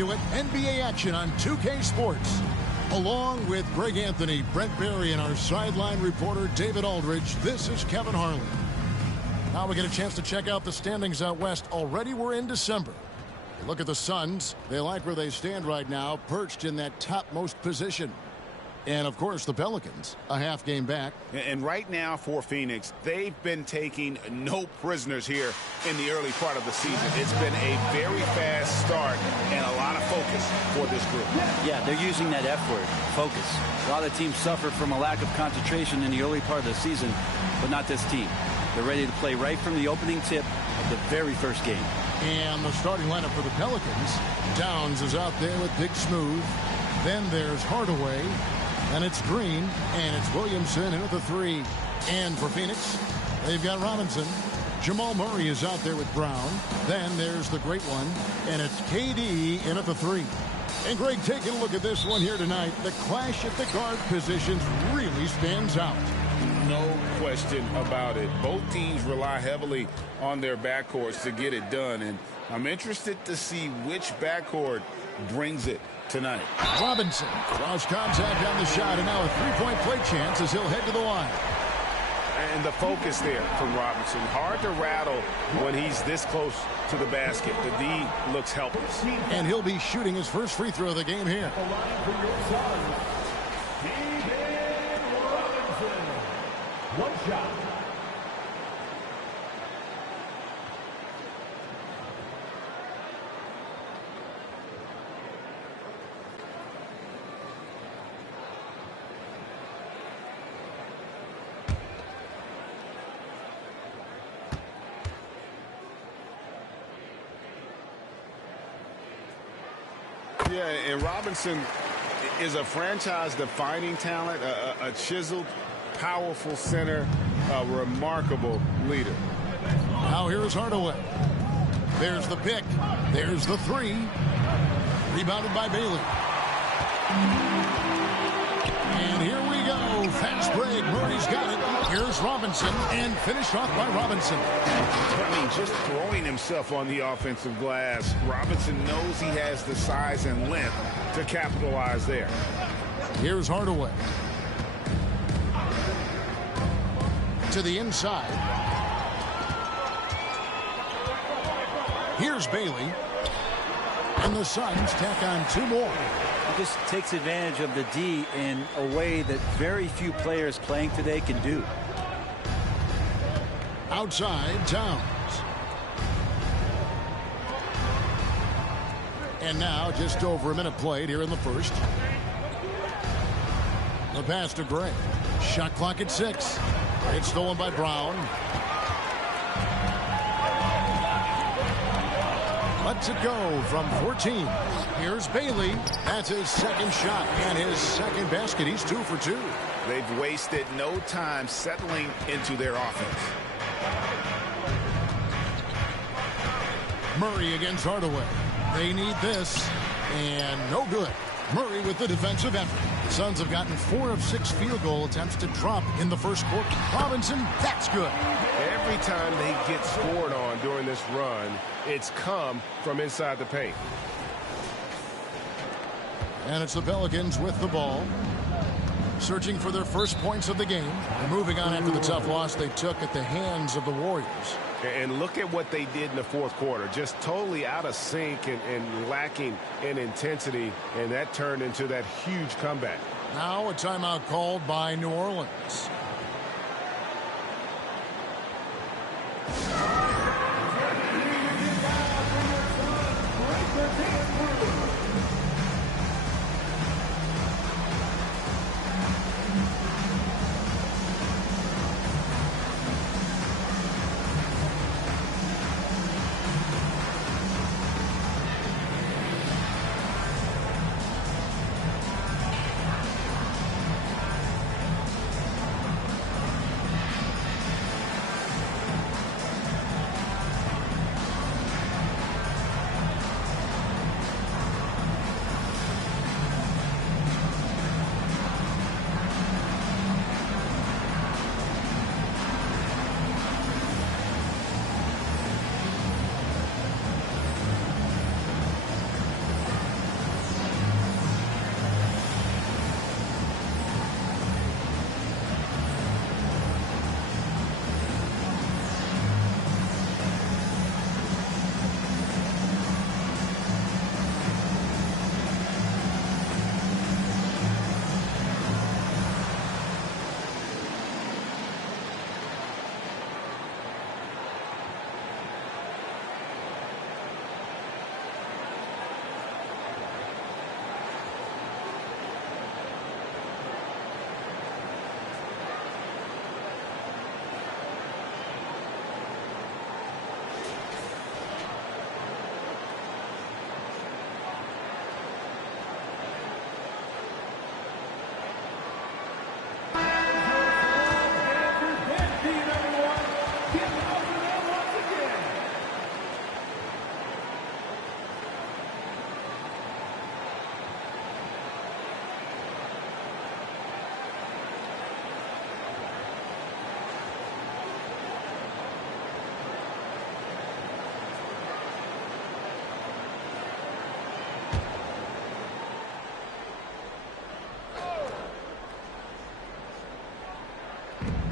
into it. NBA action on 2K Sports. Along with Greg Anthony, Brent Barry, and our sideline reporter David Aldridge, this is Kevin Harlan. Now we get a chance to check out the standings out west. Already we're in December. Look at the Suns. They like where they stand right now, perched in that topmost position. And, of course, the Pelicans, a half game back. And right now for Phoenix, they've been taking no prisoners here in the early part of the season. It's been a very fast start and a lot of focus for this group. Yeah, they're using that F word, focus. A lot of teams suffer from a lack of concentration in the early part of the season, but not this team. They're ready to play right from the opening tip of the very first game. And the starting lineup for the Pelicans. Downs is out there with Big Smooth. Then there's Hardaway. And it's Green. And it's Williamson in at the 3. And for Phoenix, they've got Robinson. Jamal Murray is out there with Brown. Then there's the great one. And it's KD in at the 3. And Greg, taking a look at this one here tonight. The clash at the guard positions really stands out. No question about it. Both teams rely heavily on their backcourts to get it done. And I'm interested to see which backcourt brings it tonight. Robinson, cross contact on the shot, and now a three-point play chance as he'll head to the line. And the focus there from Robinson. Hard to rattle when he's this close to the basket. The D looks helpless. And he'll be shooting his first free throw of the game here. One shot. Yeah, and Robinson is a franchise-defining talent, a chiseled, powerful center, a remarkable leader. Now here's Hardaway. There's the pick. There's the 3. Rebounded by Bailey. And here we go. Fast break. Murray's got it. Here's Robinson. And finished off by Robinson. I mean, just throwing himself on the offensive glass. Robinson knows he has the size and length to capitalize there. Here's Hardaway. To the inside. Here's Bailey. And the Suns tack on 2 more. He just takes advantage of the D in a way that very few players playing today can do. Outside, Towns. And now just over a minute played here in the first. The pass to Gray. Shot clock at 6. It's stolen by Brown. Lets it go from 14. Here's Bailey. That's his second shot and his second basket. He's 2 for 2. They've wasted no time settling into their offense. Murray against Hardaway. They need this. And no good. Murray with the defensive effort. The Suns have gotten 4 of 6 field goal attempts to drop in the first quarter. Robinson, that's good. Every time they get scored on during this run, it's come from inside the paint. And it's the Pelicans with the ball. Searching for their first points of the game. And moving on after the tough loss they took at the hands of the Warriors. And look at what they did in the fourth quarter. Just totally out of sync and lacking in intensity. And that turned into that huge comeback. Now a timeout called by New Orleans.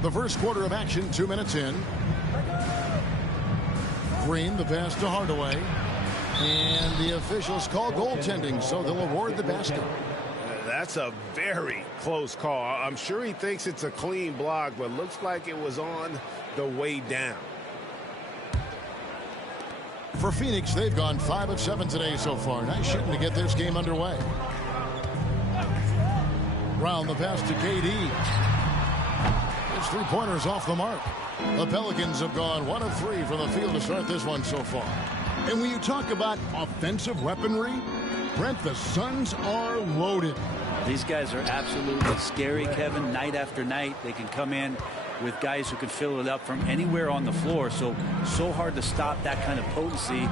The first quarter of action, 2 minutes in. Green, the pass to Hardaway. And the officials call goaltending, so they'll award the basket. That's a very close call. I'm sure he thinks it's a clean block, but looks like it was on the way down. For Phoenix, they've gone 5 of 7 today so far. Nice shooting to get this game underway. Brown, the pass to KD. His three-pointers off the mark. The Pelicans have gone 1 of 3 from the field to start this one so far. And when you talk about offensive weaponry, Brent, the Suns are loaded. These guys are absolutely scary, Kevin. Night after night, they can come in with guys who can fill it up from anywhere on the floor. So hard to stop that kind of potency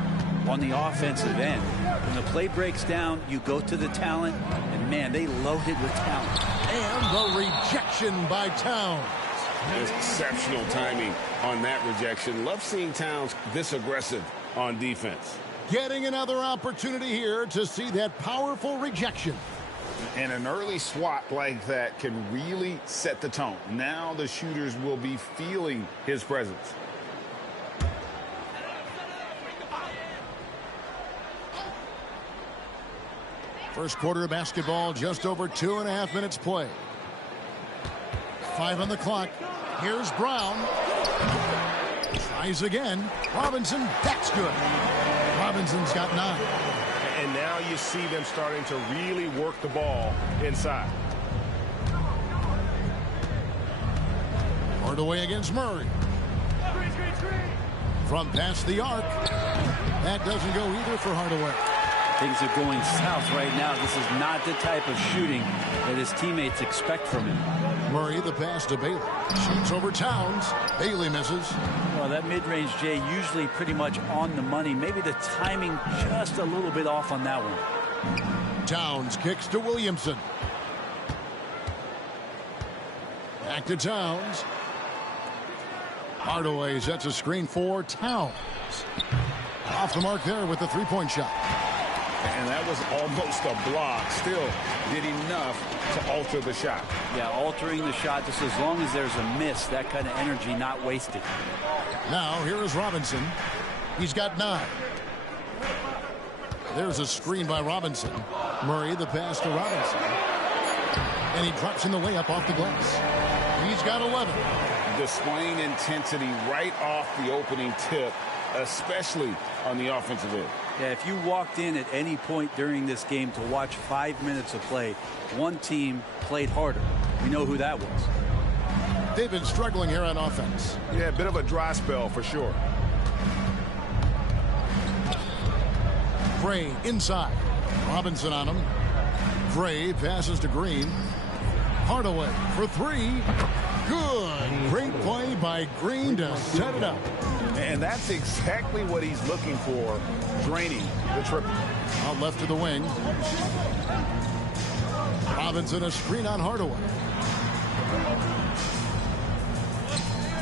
on the offensive end. When the play breaks down, you go to the talent, and man, they loaded with talent. And the rejection by Towns. Exceptional timing on that rejection. Love seeing Towns this aggressive on defense. Getting another opportunity here to see that powerful rejection. And an early swat like that can really set the tone. Now the shooters will be feeling his presence. First quarter of basketball, just over 2.5 minutes play. 5 on the clock. Here's Brown. Tries again. Robinson, that's good. Robinson's got 9. And now you see them starting to really work the ball inside. Hardaway against Murray. From past the arc. That doesn't go either for Hardaway. Things are going south right now. This is not the type of shooting that his teammates expect from him. Murray, the pass to Bailey. Shoots over Towns. Bailey misses. Well, that mid-range, Jay, usually pretty much on the money. Maybe the timing just a little bit off on that one. Towns kicks to Williamson. Back to Towns. Hardaway sets a screen for Towns. Off the mark there with the three-point shot. And that was almost a block. Still did enough to alter the shot. Yeah, altering the shot just as long as there's a miss. That kind of energy not wasted. Now here is Robinson. He's got 9. There's a screen by Robinson. Murray, the pass to Robinson. And he drops in the layup off the glass. He's got 11. Displaying intensity right off the opening tip, especially on the offensive end. Yeah, if you walked in at any point during this game to watch 5 minutes of play, one team played harder. We know who that was. They've been struggling here on offense. Yeah, a bit of a dry spell for sure. Gray inside. Robinson on him. Gray passes to Green. Hardaway for 3. Good. Great play by Green to set it up. And that's exactly what he's looking for, draining the triple. Out left to the wing. Robinson a screen on Hardaway.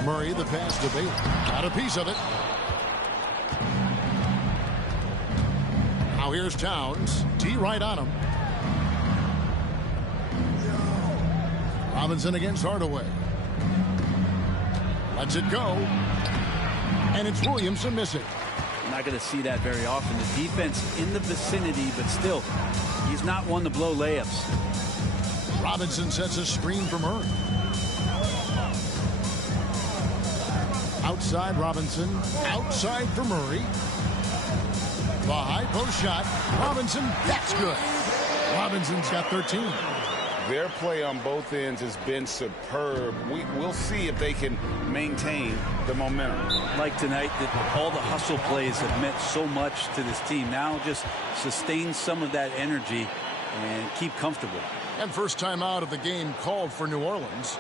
Murray the pass to Bailey. Got a piece of it. Now here's Towns. D right on him. Robinson against Hardaway. Lets it go. And it's Williamson missing. You're not going to see that very often. The defense in the vicinity, but still, he's not one to blow layups. Robinson sets a screen for Murray. Outside Robinson. Outside for Murray. The high post shot. Robinson, that's good. Robinson's got 13. Their play on both ends has been superb. We'll see if they can maintain the momentum. Like tonight, that all the hustle plays have meant so much to this team. Now just sustain some of that energy and keep comfortable. And first time out of the game called for New Orleans.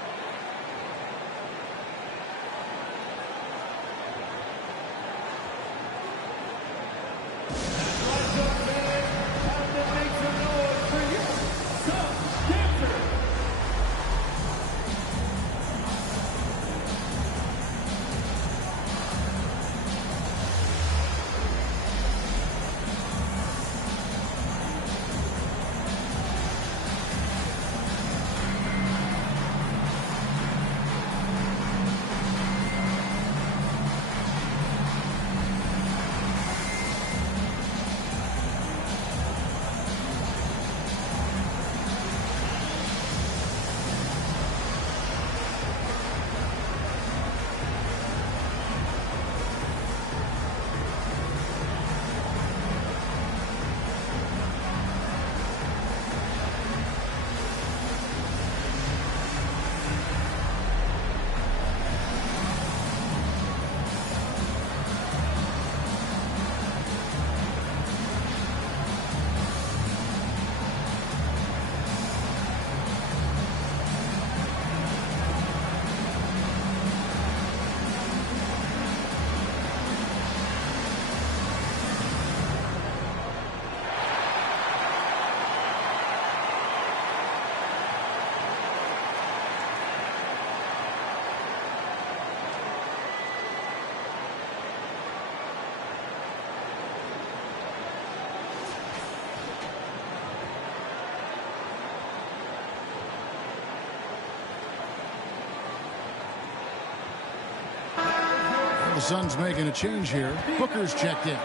Suns making a change here. Booker's checked in.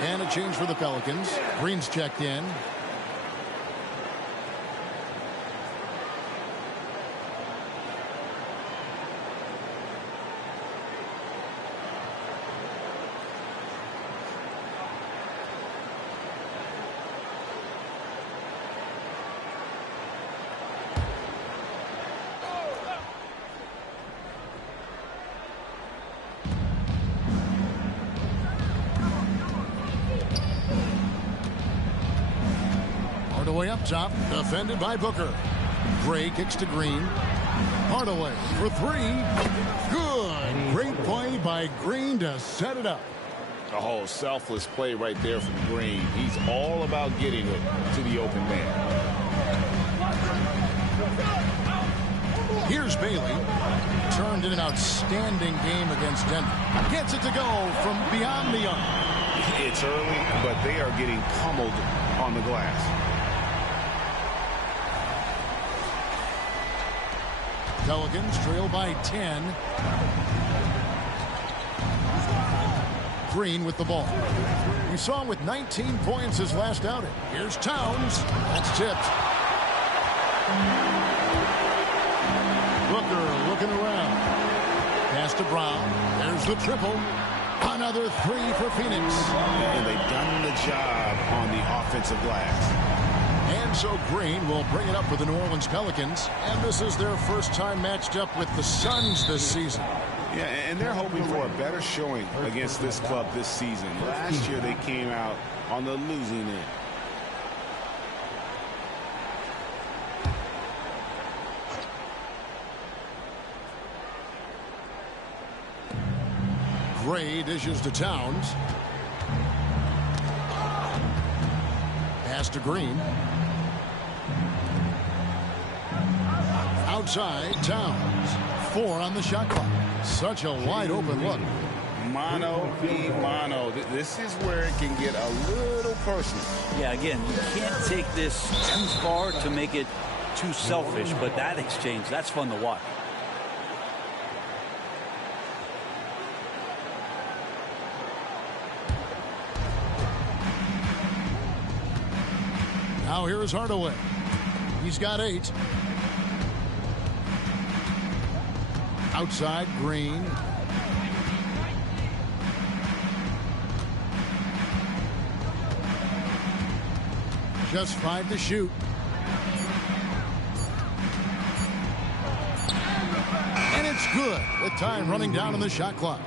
And a change for the Pelicans. Green's checked in. Hardaway up top, defended by Booker. Gray kicks to Green. Hardaway for three. Good. Great play by Green to set it up. Oh, selfless play right there from Green. He's all about getting it to the open man. Here's Bailey. Turned in an outstanding game against Denver. Gets it to go from beyond the arc. It's early, but they are getting pummeled on the glass. Pelicans trail by 10. Green with the ball. We saw him with 19 points his last outing. Here's Towns. That's tipped. Booker looking around. Pass to Brown. There's the triple. Another three for Phoenix. And they've done the job on the offensive glass. And so Green will bring it up for the New Orleans Pelicans. And this is their first time matched up with the Suns this season. Yeah, and they're hoping for a better showing against this club this season. Last year they came out on the losing end. Gray dishes to Towns. Pass to Green. Outside, Towns. 4 on the shot clock. Such a wide open look. Mano y mano. This is where it can get a little personal. Yeah, again, you can't take this too far to make it too selfish, but that exchange, that's fun to watch. Now here is Hardaway. He's got 8. Outside, Green. Just 5 to shoot. And it's good with time running down on the shot clock.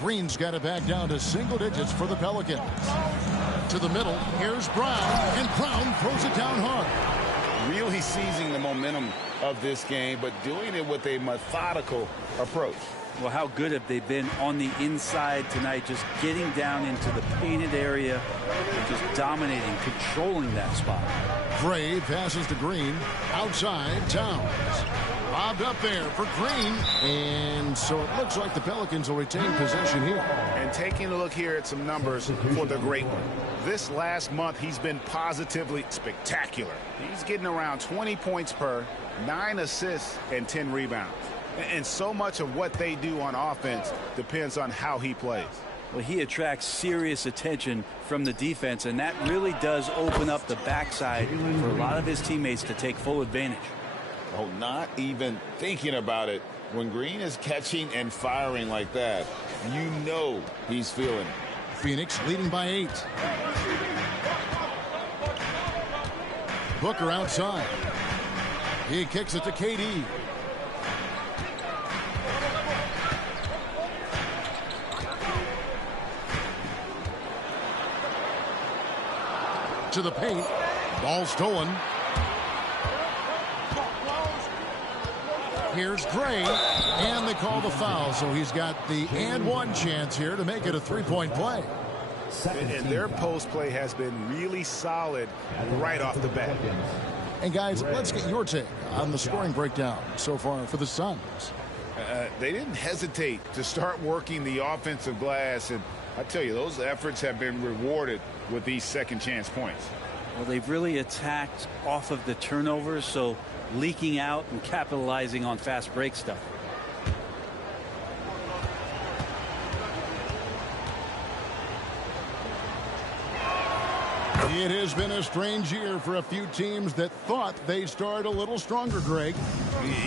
Green's got it back down to single digits for the Pelicans. To the middle, here's Brown, and Brown throws it down hard. Really seizing the momentum of this game, but doing it with a methodical approach. Well, how good have they been on the inside tonight, just getting down into the painted area and just dominating, controlling that spot. Gray passes to Green. Outside, Towns. Lobbed up there for Green. And so it looks like the Pelicans will retain possession here. And taking a look here at some numbers for the great one. This last month, he's been positively spectacular. He's getting around 20 points per, 9 assists, and 10 rebounds. And so much of what they do on offense depends on how he plays. Well, he attracts serious attention from the defense, and that really does open up the backside for a lot of his teammates to take full advantage. Oh, not even thinking about it. When Green is catching and firing like that, you know he's feeling it. Phoenix leading by 8. Booker outside. He kicks it to KD. To the paint. Ball stolen. Here's Gray, and they call the foul, so he's got the and one chance here to make it a three-point play. And their post play has been really solid right off the bat. And guys, let's get your take on the scoring breakdown so far for the Suns. They didn't hesitate to start working the offensive glass, and I tell you, those efforts have been rewarded with these second chance points. Well, they've really attacked off of the turnovers, so leaking out and capitalizing on fast break stuff. It has been a strange year for a few teams that thought they'd start a little stronger, Greg.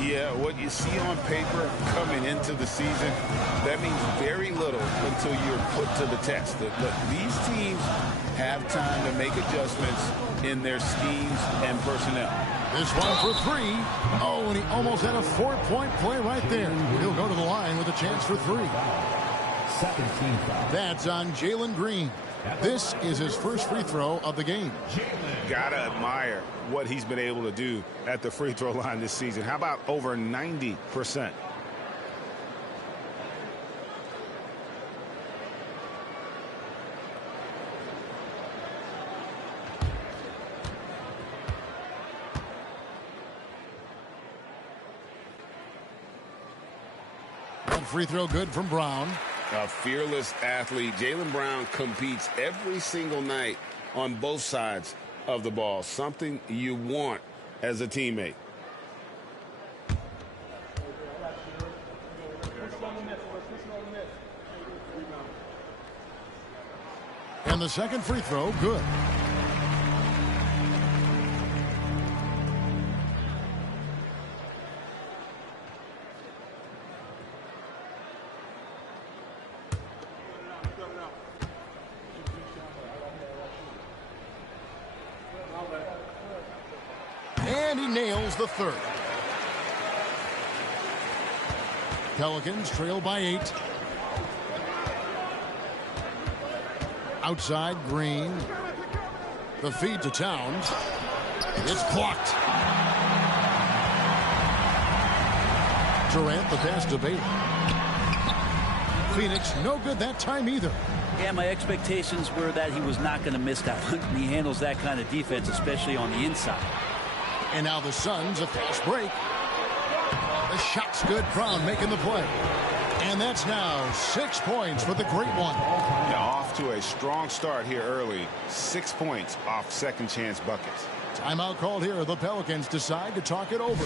Yeah, what you see on paper coming into the season, that means very little until you're put to the test. Look, these teams have time to make adjustments in their schemes and personnel. This one for three. Oh, and he almost had a 4-point play right there. He'll go to the line with a chance for three. 17 foul. That's on Jalen Green. This is his first free throw of the game. Gotta admire what he's been able to do at the free throw line this season. How about over 90%? That free throw good from Brown. A fearless athlete. Jaylen Brown competes every single night on both sides of the ball. Something you want as a teammate. And the second free throw, good. And he nails the third. Pelicans trail by 8. Outside, Green. The feed to Towns. It's blocked. Durant, the pass to Bailey. Phoenix, no good that time either. Yeah, my expectations were that he was not going to miss that one. He handles that kind of defense, especially on the inside. And now the Suns, a fast break. The shot's good. Brown making the play. And that's now 6 points for the Great One. Yeah, off to a strong start here early. 6 points off second chance buckets. Timeout called here. The Pelicans decide to talk it over.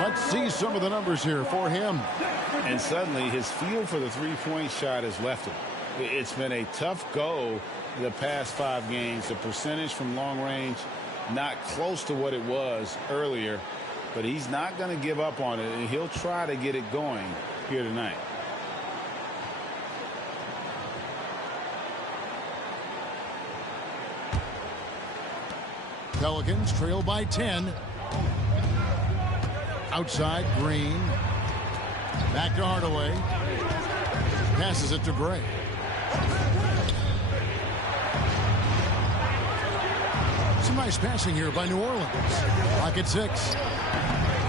Let's see some of the numbers here for him. And suddenly his feel for the three-point shot has left him. It's been a tough go the past 5 games. The percentage from long range not close to what it was earlier, but he's not going to give up on it, and he'll try to get it going here tonight. Pelicans trail by 10. Outside, Green. Back to Hardaway. Passes it to Gray. Some nice passing here by New Orleans. Lock at 6.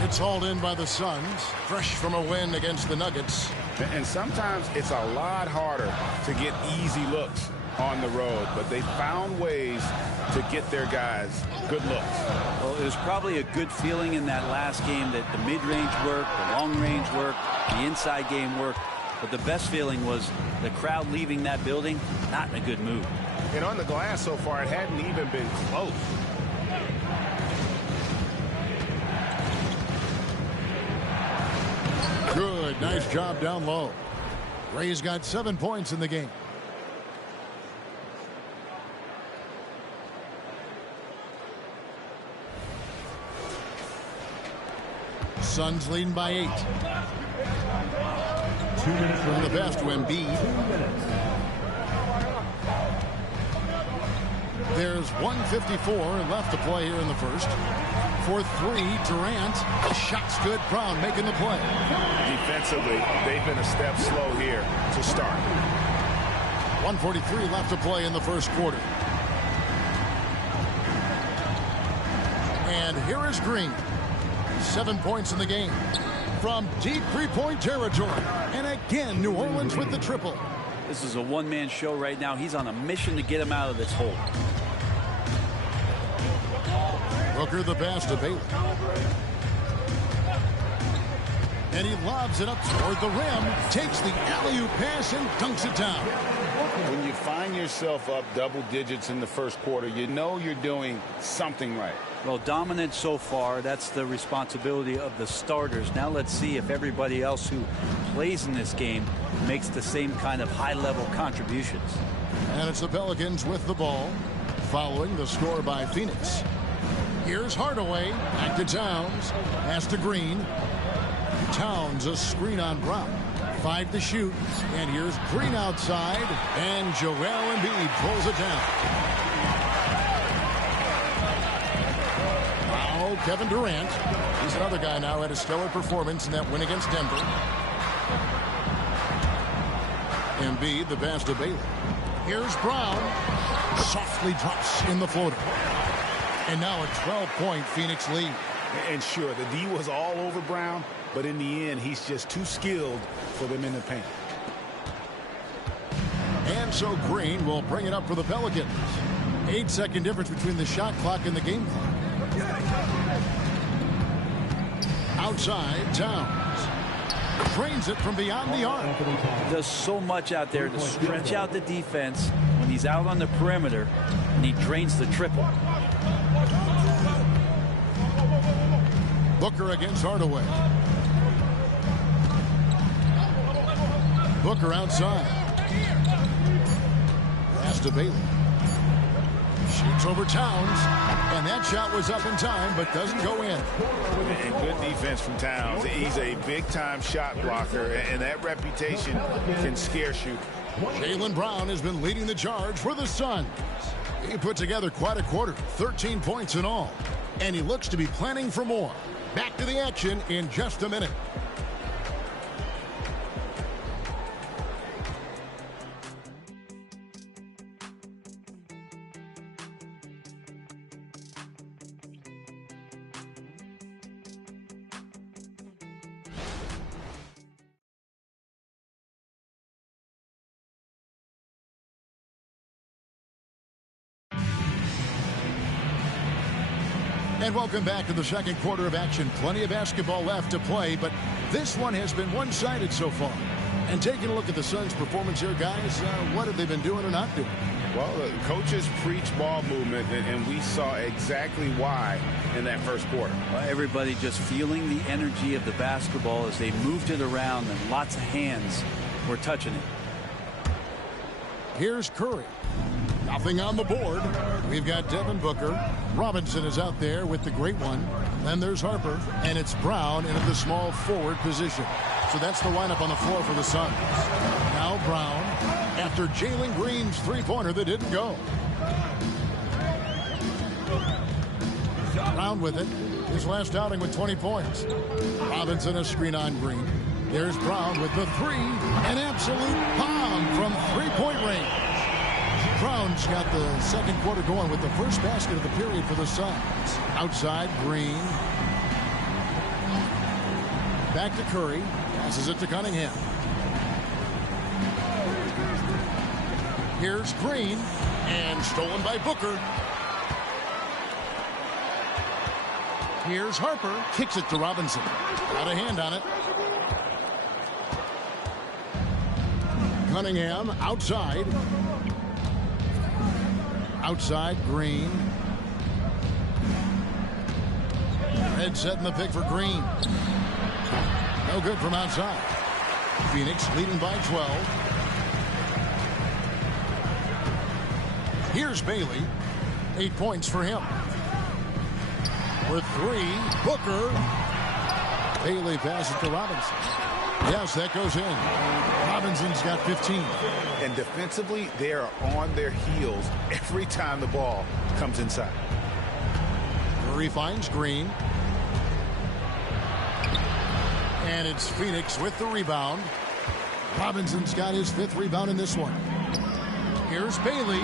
It's hauled in by the Suns. Fresh from a win against the Nuggets. And sometimes it's a lot harder to get easy looks on the road, but they found ways to get their guys good looks. Well, it was probably a good feeling in that last game that the mid-range worked, the long-range worked, the inside game worked. But the best feeling was the crowd leaving that building not in a good mood. And on the glass so far, it hadn't even been close. Good. Nice job down low. Ray's got 7 points in the game. Suns leading by 8. 2 minutes From the best to Embiid. 2 minutes. There's 1:54 left to play here in the first. For 3, Durant. The shot's good. Brown making the play. Defensively, they've been a step slow here to start. 1:43 left to play in the first quarter. And here is Green. 7 points in the game. From deep three-point territory. And again, New Orleans with the triple. This is a one-man show right now. He's on a mission to get him out of this hole. Booker the pass to Bailey. And he lobs it up toward the rim. Takes the alley-oop pass and dunks it down. When you find yourself up double digits in the first quarter, you know you're doing something right. Well, dominant so far. That's the responsibility of the starters. Now let's see if everybody else who plays in this game makes the same kind of high-level contributions. And it's the Pelicans with the ball, following the score by Phoenix. Here's Hardaway. Back to Towns. Pass to Green. Towns a screen on Brown. 5 to shoot. And here's Green outside. And Joel Embiid pulls it down. Now Kevin Durant. He's another guy now had a stellar performance in that win against Denver. Embiid the pass to Bailey. Here's Brown. Softly drops in the floater. And now a 12-point Phoenix lead. And sure, the D was all over Brown, but in the end, he's just too skilled for them in the paint. And so Green will bring it up for the Pelicans. 8-second difference between the shot clock and the game clock. Outside, Towns. Drains it from beyond the arc. Does so much out there to stretch out the defense when he's out on the perimeter, and he drains the triple. Booker against Hardaway. Booker outside. Pass to Bailey. Shoots over Towns. And that shot was up in time, but doesn't go in. And good defense from Towns. He's a big-time shot blocker, and that reputation can scare shooters. Jaylen Brown has been leading the charge for the Suns. He put together quite a quarter, 13 points in all. And he looks to be planning for more. Back to the action in just a minute. And welcome back to the second quarter of action. Plenty of basketball left to play, but this one has been one-sided so far. And taking a look at the Suns' performance here, guys, what have they been doing or not doing? Well, the coaches preach ball movement, and we saw exactly why in that first quarter. Well, everybody just feeling the energy of the basketball as they moved it around, and lots of hands were touching it. Here's Curry. Nothing on the board. We've got Devin Booker. Robinson is out there with the great one. Then there's Harper, and it's Brown into the small forward position. So that's the lineup on the floor for the Suns. Now Brown, after Jalen Green's three-pointer that didn't go. Brown with it. His last outing with 20 points. Robinson a screen on Green. There's Brown with the three. An absolute bomb from three-point range. Brown's got the second quarter going with the first basket of the period for the Suns. Outside, Green. Back to Curry. Passes it to Cunningham. Here's Green, and stolen by Booker. Here's Harper, kicks it to Robinson. Got a hand on it. Cunningham outside. Outside, Green. Red setting the pick for Green. No good from outside. Phoenix leading by 12. Here's Bailey. 8 points for him. With 3, Booker. Bailey passes to Robinson. Yes, that goes in. Robinson's got 15. And defensively, they are on their heels every time the ball comes inside. Murray finds Green. And it's Phoenix with the rebound. Robinson's got his 5th rebound in this one. Here's Bailey.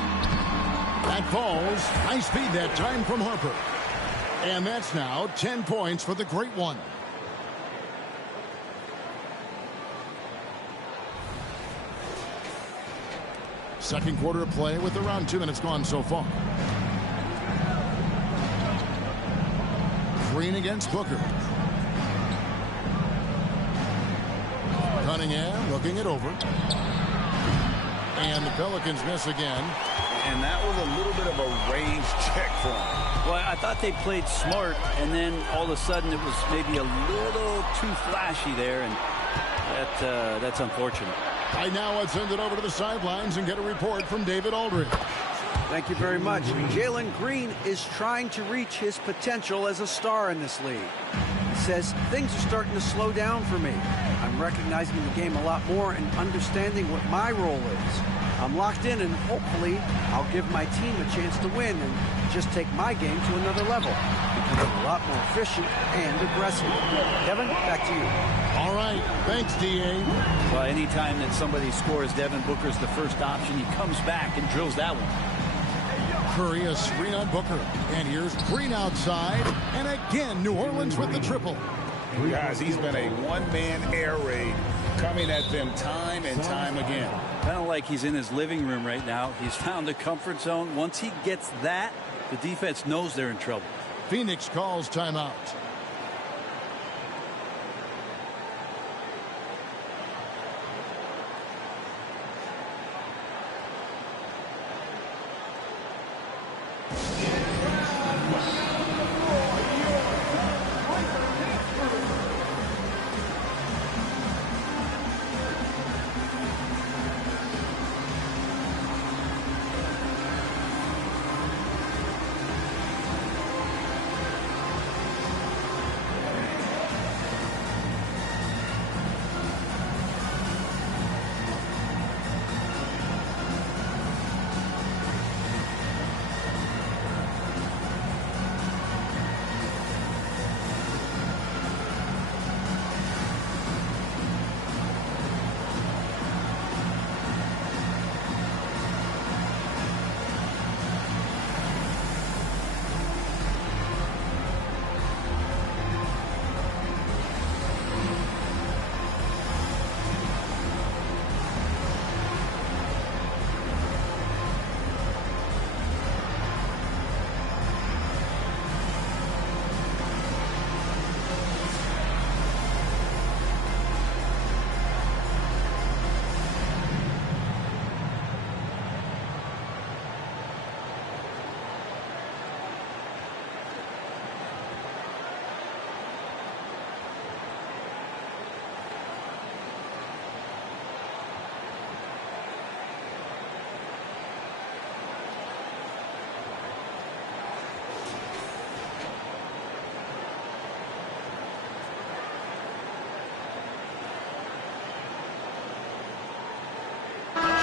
That falls. Nice feed that time from Harper. And that's now 10 points for the Great One. Second quarter of play with around 2 minutes gone so far. Green against Booker. Cunningham looking it over. And the Pelicans miss again. And that was a little bit of a range check for him. Well, I thought they played smart, and then all of a sudden it was maybe a little too flashy there, and that's unfortunate. Right now, let's send it over to the sidelines and get a report from David Aldridge. Thank you very much. Jalen Green is trying to reach his potential as a star in this league. He says, things are starting to slow down for me. I'm recognizing the game a lot more and understanding what my role is. I'm locked in, and hopefully I'll give my team a chance to win and just take my game to another level. Becoming a lot more efficient and aggressive. Kevin, back to you. All right. Thanks, D.A. Well, anytime that somebody scores, Devin Booker's the first option. He comes back and drills that one. Curry a screen on Booker. And here's Green outside. And again, New Orleans with the triple. Guys, he's been a one-man air raid coming at them time and time again. Kind of like he's in his living room right now. He's found a comfort zone. Once he gets that, the defense knows they're in trouble. Phoenix calls timeout.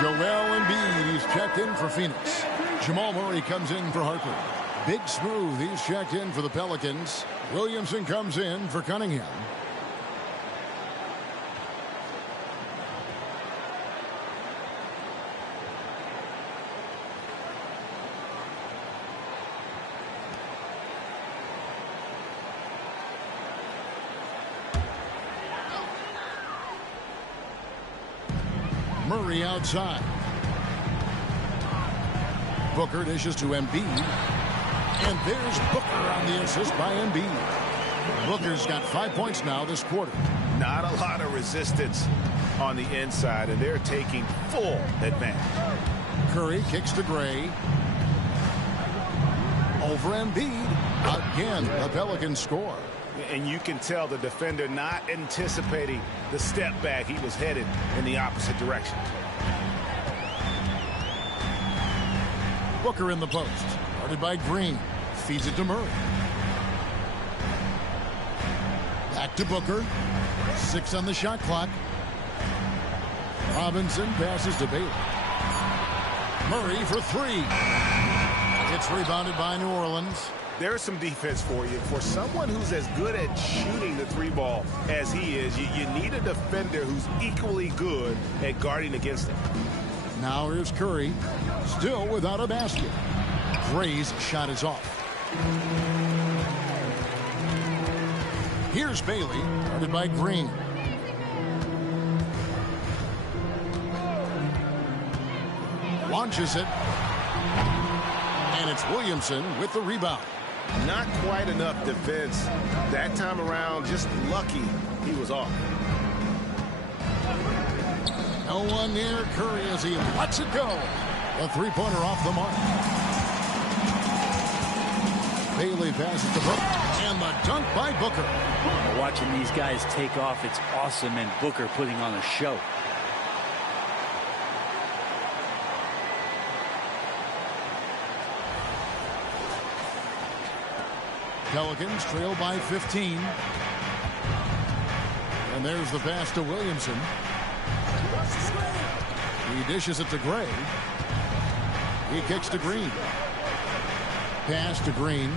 Joel Embiid, he's checked in for Phoenix. Jamal Murray comes in for Harper. Big Smooth, he's checked in for the Pelicans. Williamson comes in for Cunningham. Murray outside. Booker dishes to Embiid. And there's Booker on the assist by Embiid. Booker's got 5 points now this quarter. Not a lot of resistance on the inside, and they're taking full advantage. Curry kicks to Gray. Over Embiid. Again, the Pelicans score. And you can tell the defender not anticipating the step back. He was headed in the opposite direction. Booker in the post. Guarded by Green. Feeds it to Murray. Back to Booker. 6 on the shot clock. Robinson passes to Bailey. Murray for 3. It's rebounded by New Orleans. There's some defense for you. For someone who's as good at shooting the 3 ball as he is, you need a defender who's equally good at guarding against him. Now here's Curry. Still without a basket. Gray's shot is off. Here's Bailey. Guarded by Green. Launches it. And it's Williamson with the rebound. Not quite enough defense that time around. Just lucky he was off. No one near Curry as he lets it go. A 3-pointer off the mark. Bailey passes to Booker. And the dunk by Booker. Watching these guys take off, it's awesome. And Booker putting on a show. Pelicans trail by 15. And there's the pass to Williamson. He dishes it to Gray. He kicks to Green. Pass to Green.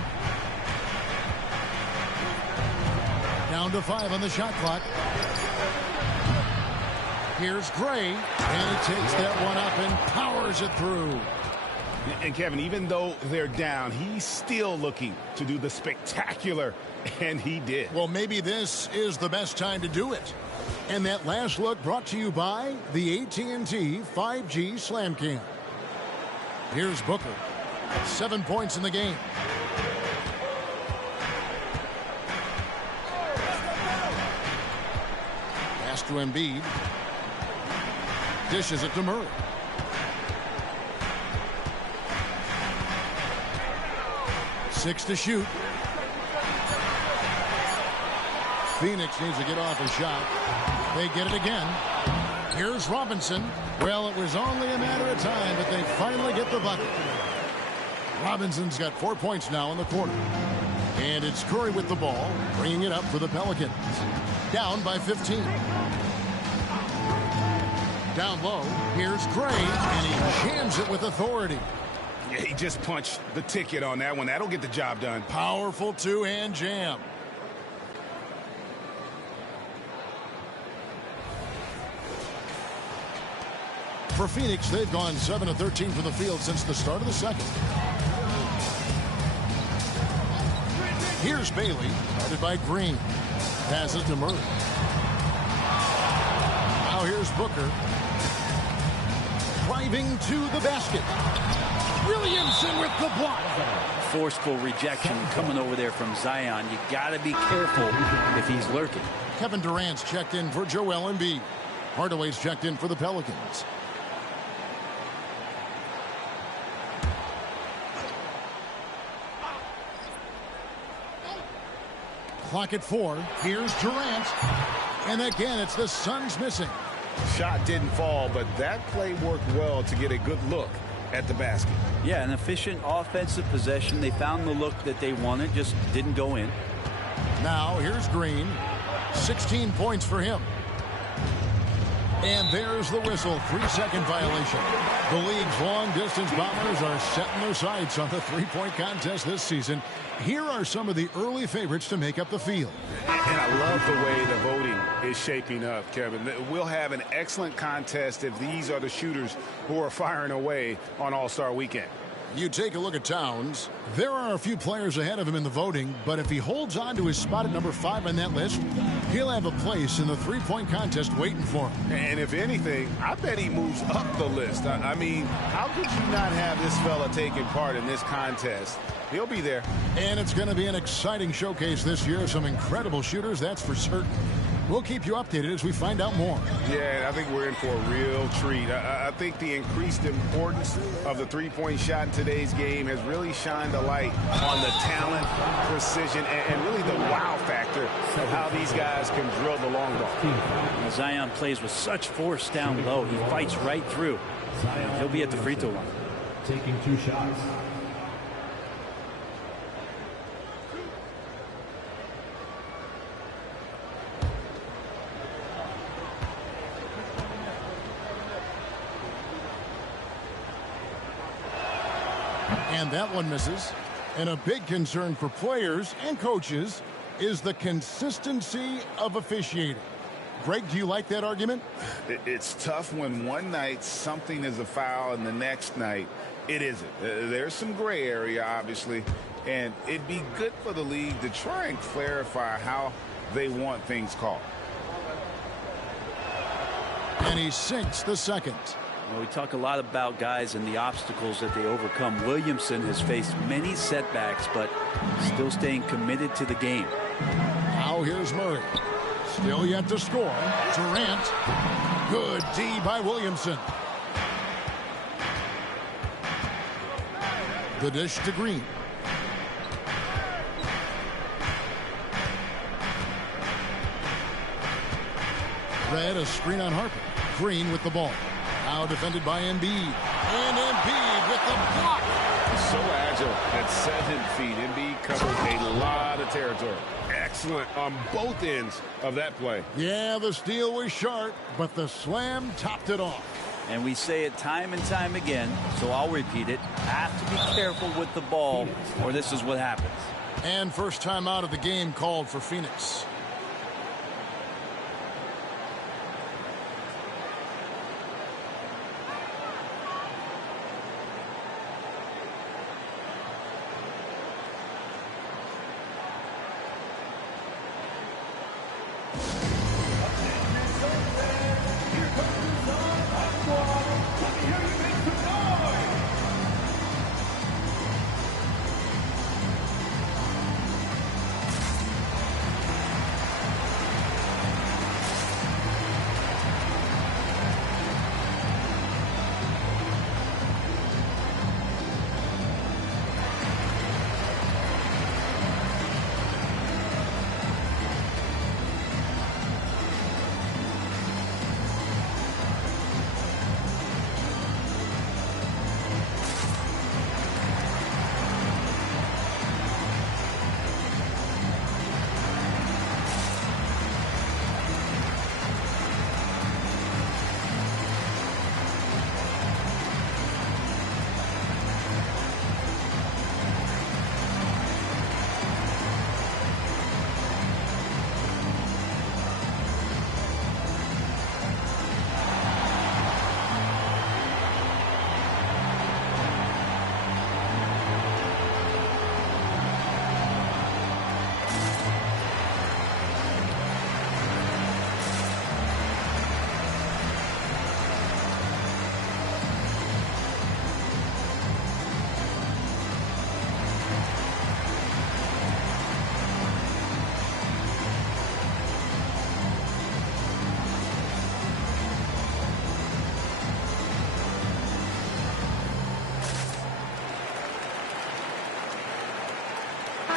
Down to 5 on the shot clock. Here's Gray. And he takes that one up and powers it through. And Kevin, even though they're down, he's still looking to do the spectacular, and he did. Well, maybe this is the best time to do it. And that last look brought to you by the AT&T 5G Slam Cam. Here's Booker. 7 points in the game. Pass to Embiid. Dishes it to Murray. Six to shoot. Phoenix needs to get off a shot. They get it again. Here's Robinson. Well, it was only a matter of time, but they finally get the bucket. Robinson's got 4 points now in the quarter. And it's Curry with the ball, bringing it up for the Pelicans. Down by 15. Down low, here's Gray, and he jams it with authority. Yeah, he just punched the ticket on that one. That'll get the job done. Powerful two-hand jam. For Phoenix, they've gone 7 of 13 from the field since the start of the second. Here's Bailey, guarded by Green. Passes to Murray. Now here's Booker. Driving to the basket. Williamson with the block. Forceful rejection coming over there from Zion. You got to be careful if he's lurking. Kevin Durant's checked in for Joel Embiid. Hardaway's checked in for the Pelicans. Clock at 4. Here's Durant. And again, it's the Suns missing. Shot didn't fall, but that play worked well to get a good look at the basket. Yeah, an efficient offensive possession. They found the look that they wanted, just didn't go in. Now here's Green. 16 points for him. And there's the whistle. 3-second violation. The league's long-distance bombers are setting their sights on the three-point contest this season. Here are some of the early favorites to make up the field. And I love the way the voting is shaping up, Kevin. We'll have an excellent contest if these are the shooters who are firing away on All-Star Weekend. You take a look at Towns. There are a few players ahead of him in the voting, but if he holds on to his spot at number 5 on that list, he'll have a place in the three-point contest waiting for him. And if anything, I bet he moves up the list. I mean, how could you not have this fella taking part in this contest? He'll be there. And it's going to be an exciting showcase this year. Some incredible shooters, that's for certain. We'll keep you updated as we find out more. Yeah, I think we're in for a real treat. I think the increased importance of the three-point shot in today's game has really shined a light on the talent, precision, and really the wow factor of how these guys can drill the long ball. Zion plays with such force down low. He fights right through. He'll be at the free throw line. Taking 2 shots. And that one misses. And a big concern for players and coaches is the consistency of officiating. Greg, do you like that argument? It's tough when one night something is a foul and the next night it isn't. There's some gray area, obviously, and it'd be good for the league to try and clarify how they want things called. And he sinks the second. Well, we talk a lot about guys and the obstacles that they overcome. Williamson has faced many setbacks, but still staying committed to the game. Now here's Murray. Still yet to score. Durant. Good D by Williamson. The dish to Green. Red, a screen on Harper. Green with the ball. Now defended by Embiid. And Embiid with the block. So agile at 7 feet. Embiid covered a lot of territory. Excellent on both ends of that play. Yeah, the steal was sharp, but the slam topped it off. And we say it time and time again, so I'll repeat it. Have to be careful with the ball, or this is what happens. And first time out of the game called for Phoenix.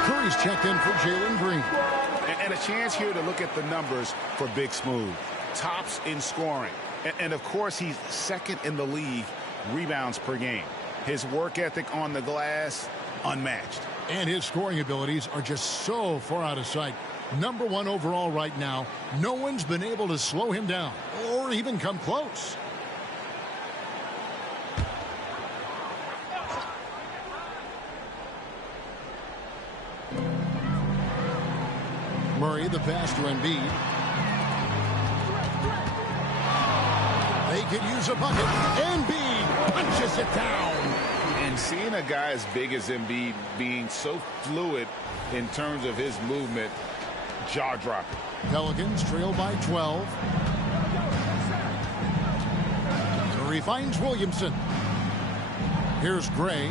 Curry's checked in for Jalen Green. And a chance here to look at the numbers for Big Smooth. Tops in scoring. And of course, he's second in the league rebounds per game. His work ethic on the glass, unmatched. And his scoring abilities are just so far out of sight. Number 1 overall right now. No one's been able to slow him down or even come close. Murray, the pass to Embiid. They could use a bucket. Embiid punches it down. And seeing a guy as big as Embiid being so fluid in terms of his movement, jaw-dropping. Pelicans trail by 12. Curry finds Williamson. Here's Gray.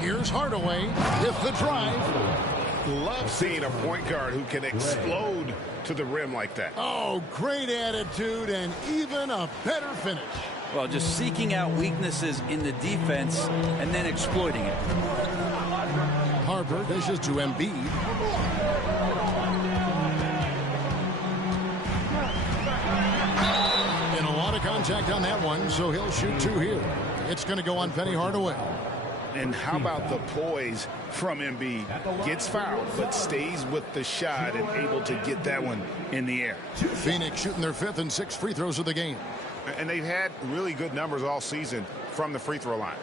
Here's Hardaway with the drive. Love seeing a point guard who can explode to the rim like that. Oh, great attitude and even a better finish. Well, just seeking out weaknesses in the defense and then exploiting it. Harper dishes to Embiid. And a lot of contact on that one, so he'll shoot 2 here. It's going to go on Penny Hardaway. And how about the poise from Embiid? Gets fouled, but stays with the shot and able to get that one in the air. Phoenix shooting their 5th and 6th free throws of the game. And they've had really good numbers all season from the free throw line.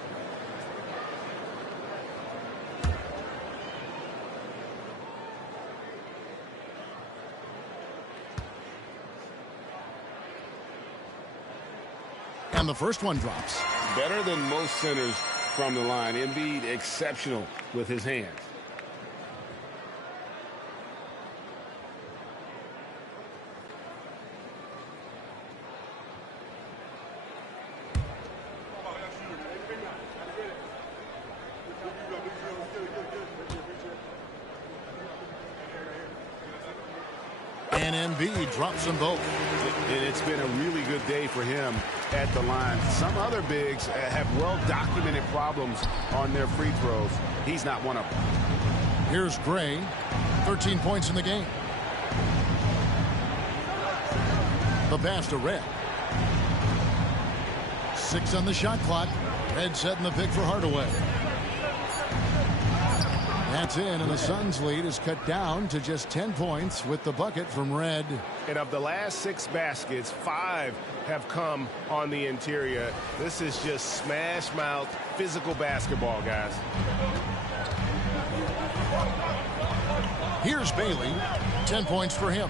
And the first one drops. Better than most centers from the line. Embiid exceptional with his hands. And Embiid drops them both. And it's been a really good day for him at the line. Some other bigs have well-documented problems on their free throws. He's not one of them. Here's Gray. 13 points in the game. The pass to Red. 6 on the shot clock. Red setting the pick for Hardaway. That's in, and the Suns' lead is cut down to just 10 points with the bucket from Red. And of the last 6 baskets, 5 have come on the interior. This is just smash mouth physical basketball, guys. Here's Bailey. 10 points for him.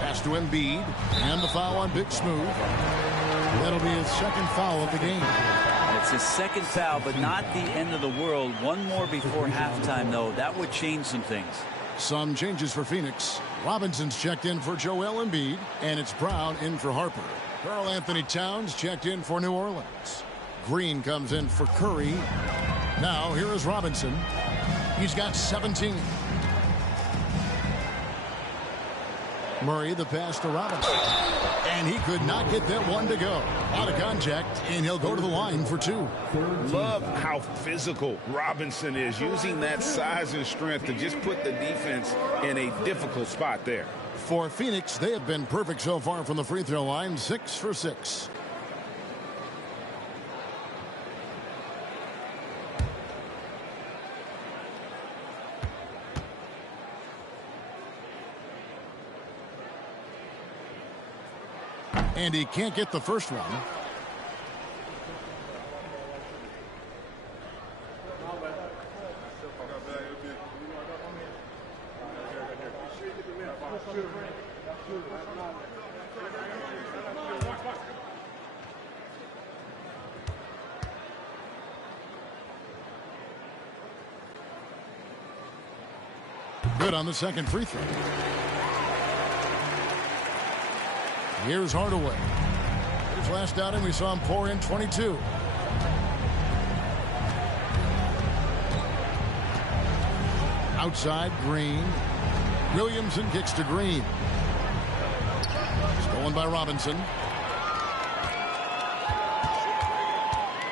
Pass to Embiid, and the foul on Big Smooth. That'll be his 2nd foul of the game. It's his 2nd foul, but not the end of the world. One more before halftime, though. That would change some things. Some changes for Phoenix. Robinson's checked in for Joel Embiid, and it's Brown in for Harper. Karl Anthony Towns checked in for New Orleans. Green comes in for Curry. Now here is Robinson. He's got 17. Murray, the pass to Robinson. And he could not get that one to go. Out of contact, and he'll go to the line for 2. Love how physical Robinson is, using that size and strength to just put the defense in a difficult spot there. For Phoenix, they have been perfect so far from the free throw line, 6 for 6. And he can't get the first one. Good on the second free throw. Here's Hardaway. His last outing, we saw him pour in 22. Outside, Green. Williamson kicks to Green. Stolen by Robinson.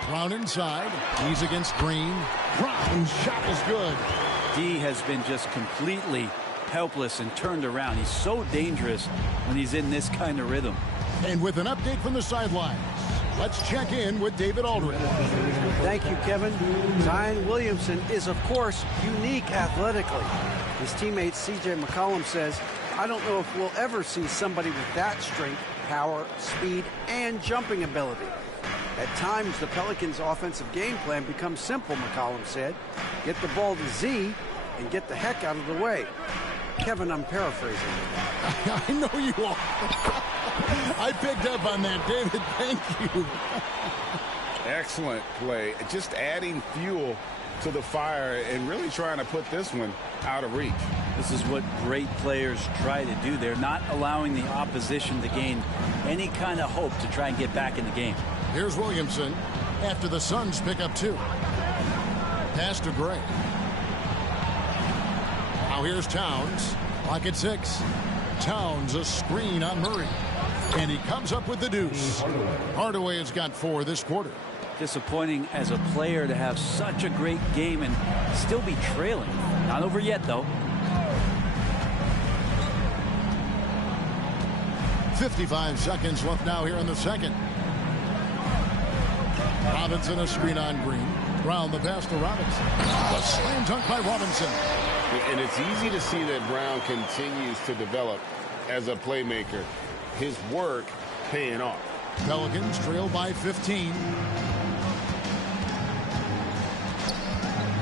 Brown inside. He's against Green. Brown's shot is good. D has been just completely helpless and turned around. He's so dangerous when he's in this kind of rhythm. And with an update from the sidelines, let's check in with David Aldridge. Thank you, Kevin. Zion Williamson is, of course, unique athletically. His teammate C.J. McCollum says, I don't know if we'll ever see somebody with that strength, power, speed, and jumping ability. At times, the Pelicans' offensive game plan becomes simple, McCollum said. Get the ball to Z and get the heck out of the way. Kevin, I'm paraphrasing. I know you are. I picked up on that, David. Thank you. Excellent play. Just adding fuel to the fire and really trying to put this one out of reach. This is what great players try to do. They're not allowing the opposition to gain any kind of hope to try and get back in the game. Here's Williamson after the Suns pick up 2. Pass to Gray. Now here's Towns. Clock at 6. Towns a screen on Murray. And he comes up with the deuce. Hardaway has got 4 this quarter. Disappointing as a player to have such a great game and still be trailing. Not over yet, though. 55 seconds left now here in the second. Robinson a screen on Green. Brown the pass to Robinson. A slam dunk by Robinson. And it's easy to see that Brown continues to develop as a playmaker. His work paying off. Pelicans trail by 15.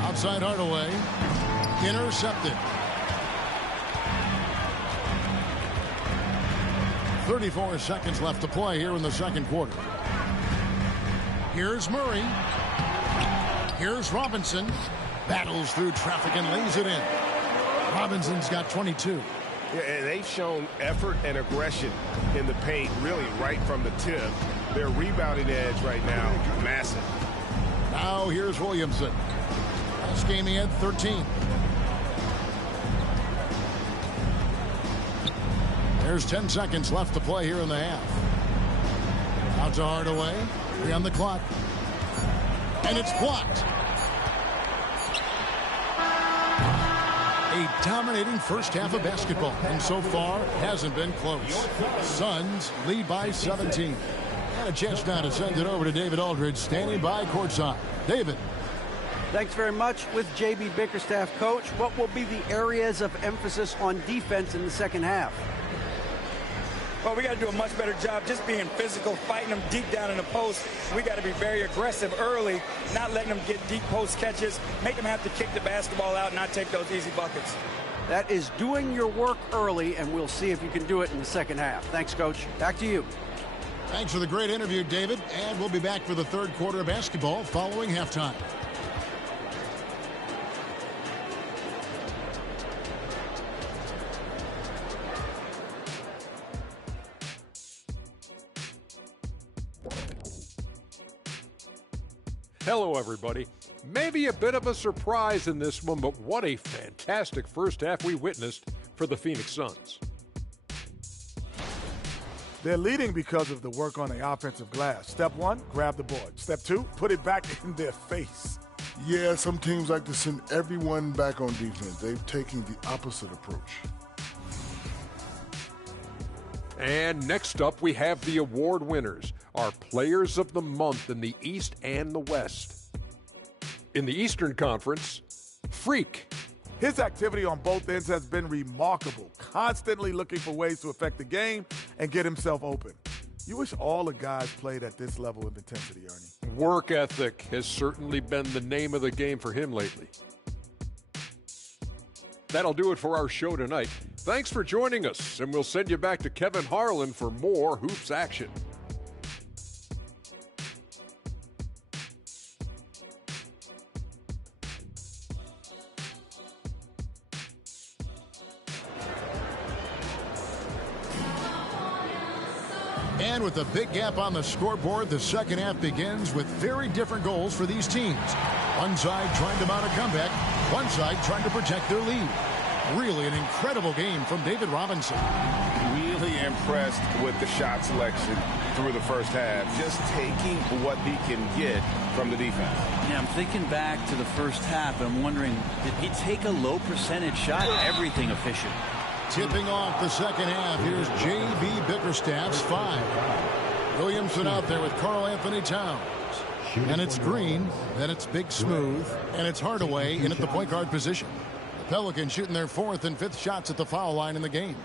Outside Hardaway. Intercepted. 34 seconds left to play here in the second quarter. Here's Murray. Here's Robinson. Battles through traffic and lays it in. Robinson's got 22. Yeah, and they've shown effort and aggression in the paint really right from the tip. Their rebounding edge right now, massive. Now here's Williamson. Last game he had 13. There's 10 seconds left to play here in the half. Out to Hardaway. 3 on the clock. And it's blocked. A dominating first half of basketball, and so far hasn't been close. Suns lead by 17. And a chance now to send it over to David Aldridge, standing by courtside. David. Thanks very much. With J.B. Bickerstaff, coach, what will be the areas of emphasis on defense in the second half? Well, we got to do a much better job just being physical, fighting them deep down in the post. We got to be very aggressive early, not letting them get deep post catches, make them have to kick the basketball out and not take those easy buckets. That is doing your work early, and we'll see if you can do it in the second half. Thanks, Coach. Back to you. Thanks for the great interview, David. And we'll be back for the third quarter of basketball following halftime. Hello, everybody. Maybe a bit of a surprise in this one, but what a fantastic first half we witnessed for the Phoenix Suns. They're leading because of the work on the offensive glass. Step 1, grab the board. Step 2, put it back in their face. Yeah, some teams like to send everyone back on defense. They've taken the opposite approach. And next up, we have the award winners, our players of the month in the East and the West. In the Eastern Conference, Freak. His activity on both ends has been remarkable, constantly looking for ways to affect the game and get himself open. You wish all the guys played at this level of intensity, Ernie. Work ethic has certainly been the name of the game for him lately. That'll do it for our show tonight. Thanks for joining us, and we'll send you back to Kevin Harlan for more Hoops action. And with a big gap on the scoreboard, the second half begins with very different goals for these teams. One side trying to mount a comeback, one side trying to protect their lead. Really an incredible game from David Robinson. Really impressed with the shot selection through the first half. Just taking what he can get from the defense. Yeah, I'm thinking back to the first half, and I'm wondering, did he take a low percentage shot? Everything efficient. Tipping off the second half, here's J.B. Bickerstaff's 5. Williamson out there with Karl Anthony Towns. And it's Green, then it's Big Smooth, and it's Hardaway in at the point guard position. The Pelicans shooting their 4th and 5th shots at the foul line in the game.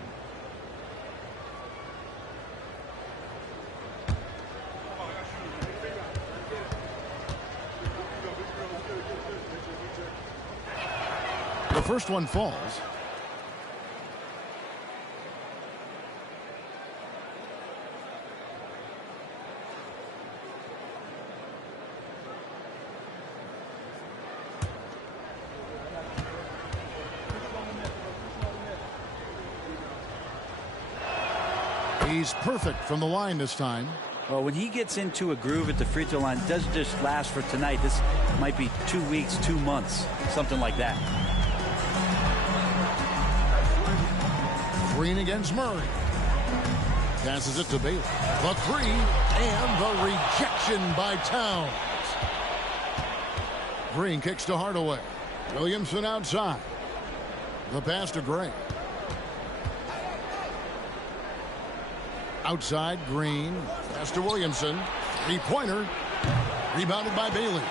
The first one falls. He's perfect from the line this time. Well, when he gets into a groove at the free throw line, it doesn't just last for tonight. This might be 2 weeks, 2 months, something like that. Green against Murray. Passes it to Bailey. The three and the rejection by Towns. Green kicks to Hardaway. Williamson outside. The pass to Gray. Outside, Green. Pass to Williamson. Three-pointer. Rebounded by Bailey.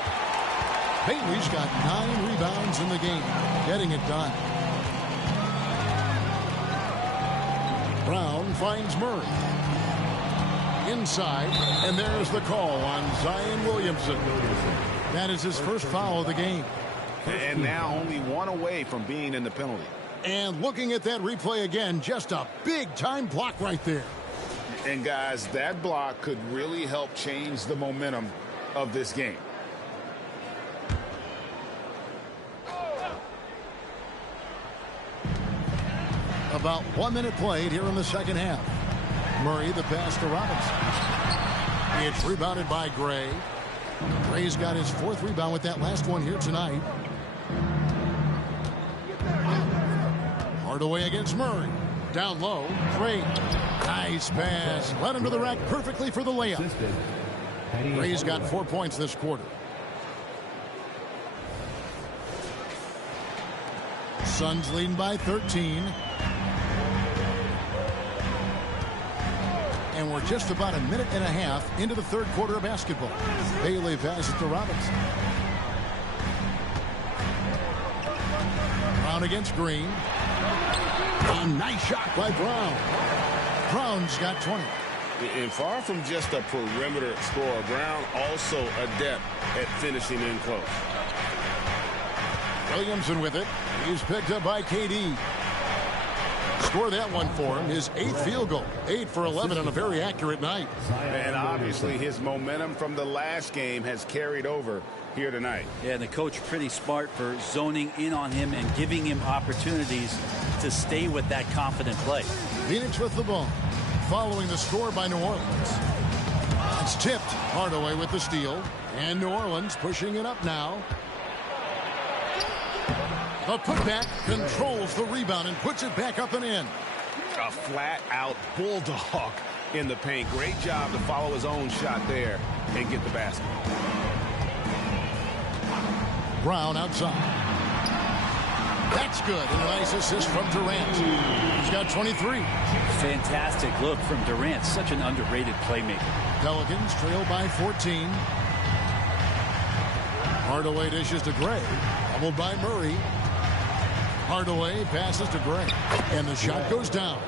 Bailey's got 9 rebounds in the game. Getting it done. Brown finds Murray. Inside, and there's the call on Zion Williamson. That is his first foul of the game. And now only 1 away from being in the penalty. And looking at that replay again, just a big-time block right there. And guys, that block could really help change the momentum of this game. About 1 minute played here in the second half. Murray, the pass to Robinson. It's rebounded by Gray. Gray's got his 4th rebound with that last one here tonight. Hardaway against Murray. Down low. Gray. Nice pass. Led him to the rack perfectly for the layup. Gray's got 4 points this quarter. Suns leading by 13. And we're just about a minute and a half into the third quarter of basketball. Bailey passes to Robinson. Brown against Green. A nice shot by Brown. Brown's got 20. And far from just a perimeter scorer, Brown also adept at finishing in close. Williamson with it. He's picked up by KD. Score that one for him. His 8th field goal. 8 for 11 on a very accurate night. And obviously his momentum from the last game has carried over here tonight. Yeah, and the coach pretty smart for zoning in on him and giving him opportunities to stay with that confident play. Phoenix with the ball. Following the score by New Orleans. It's tipped. Hardaway with the steal. And New Orleans pushing it up now. The putback controls the rebound and puts it back up and in. A flat-out bulldog in the paint. Great job to follow his own shot there and get the basket. Brown outside. That's good. And a nice assist from Durant. He's got 23. Fantastic look from Durant. Such an underrated playmaker. Pelicans trail by 14. Hardaway dishes to Gray. Doubled by Murray. Hardaway passes to Gray. And the shot goes down.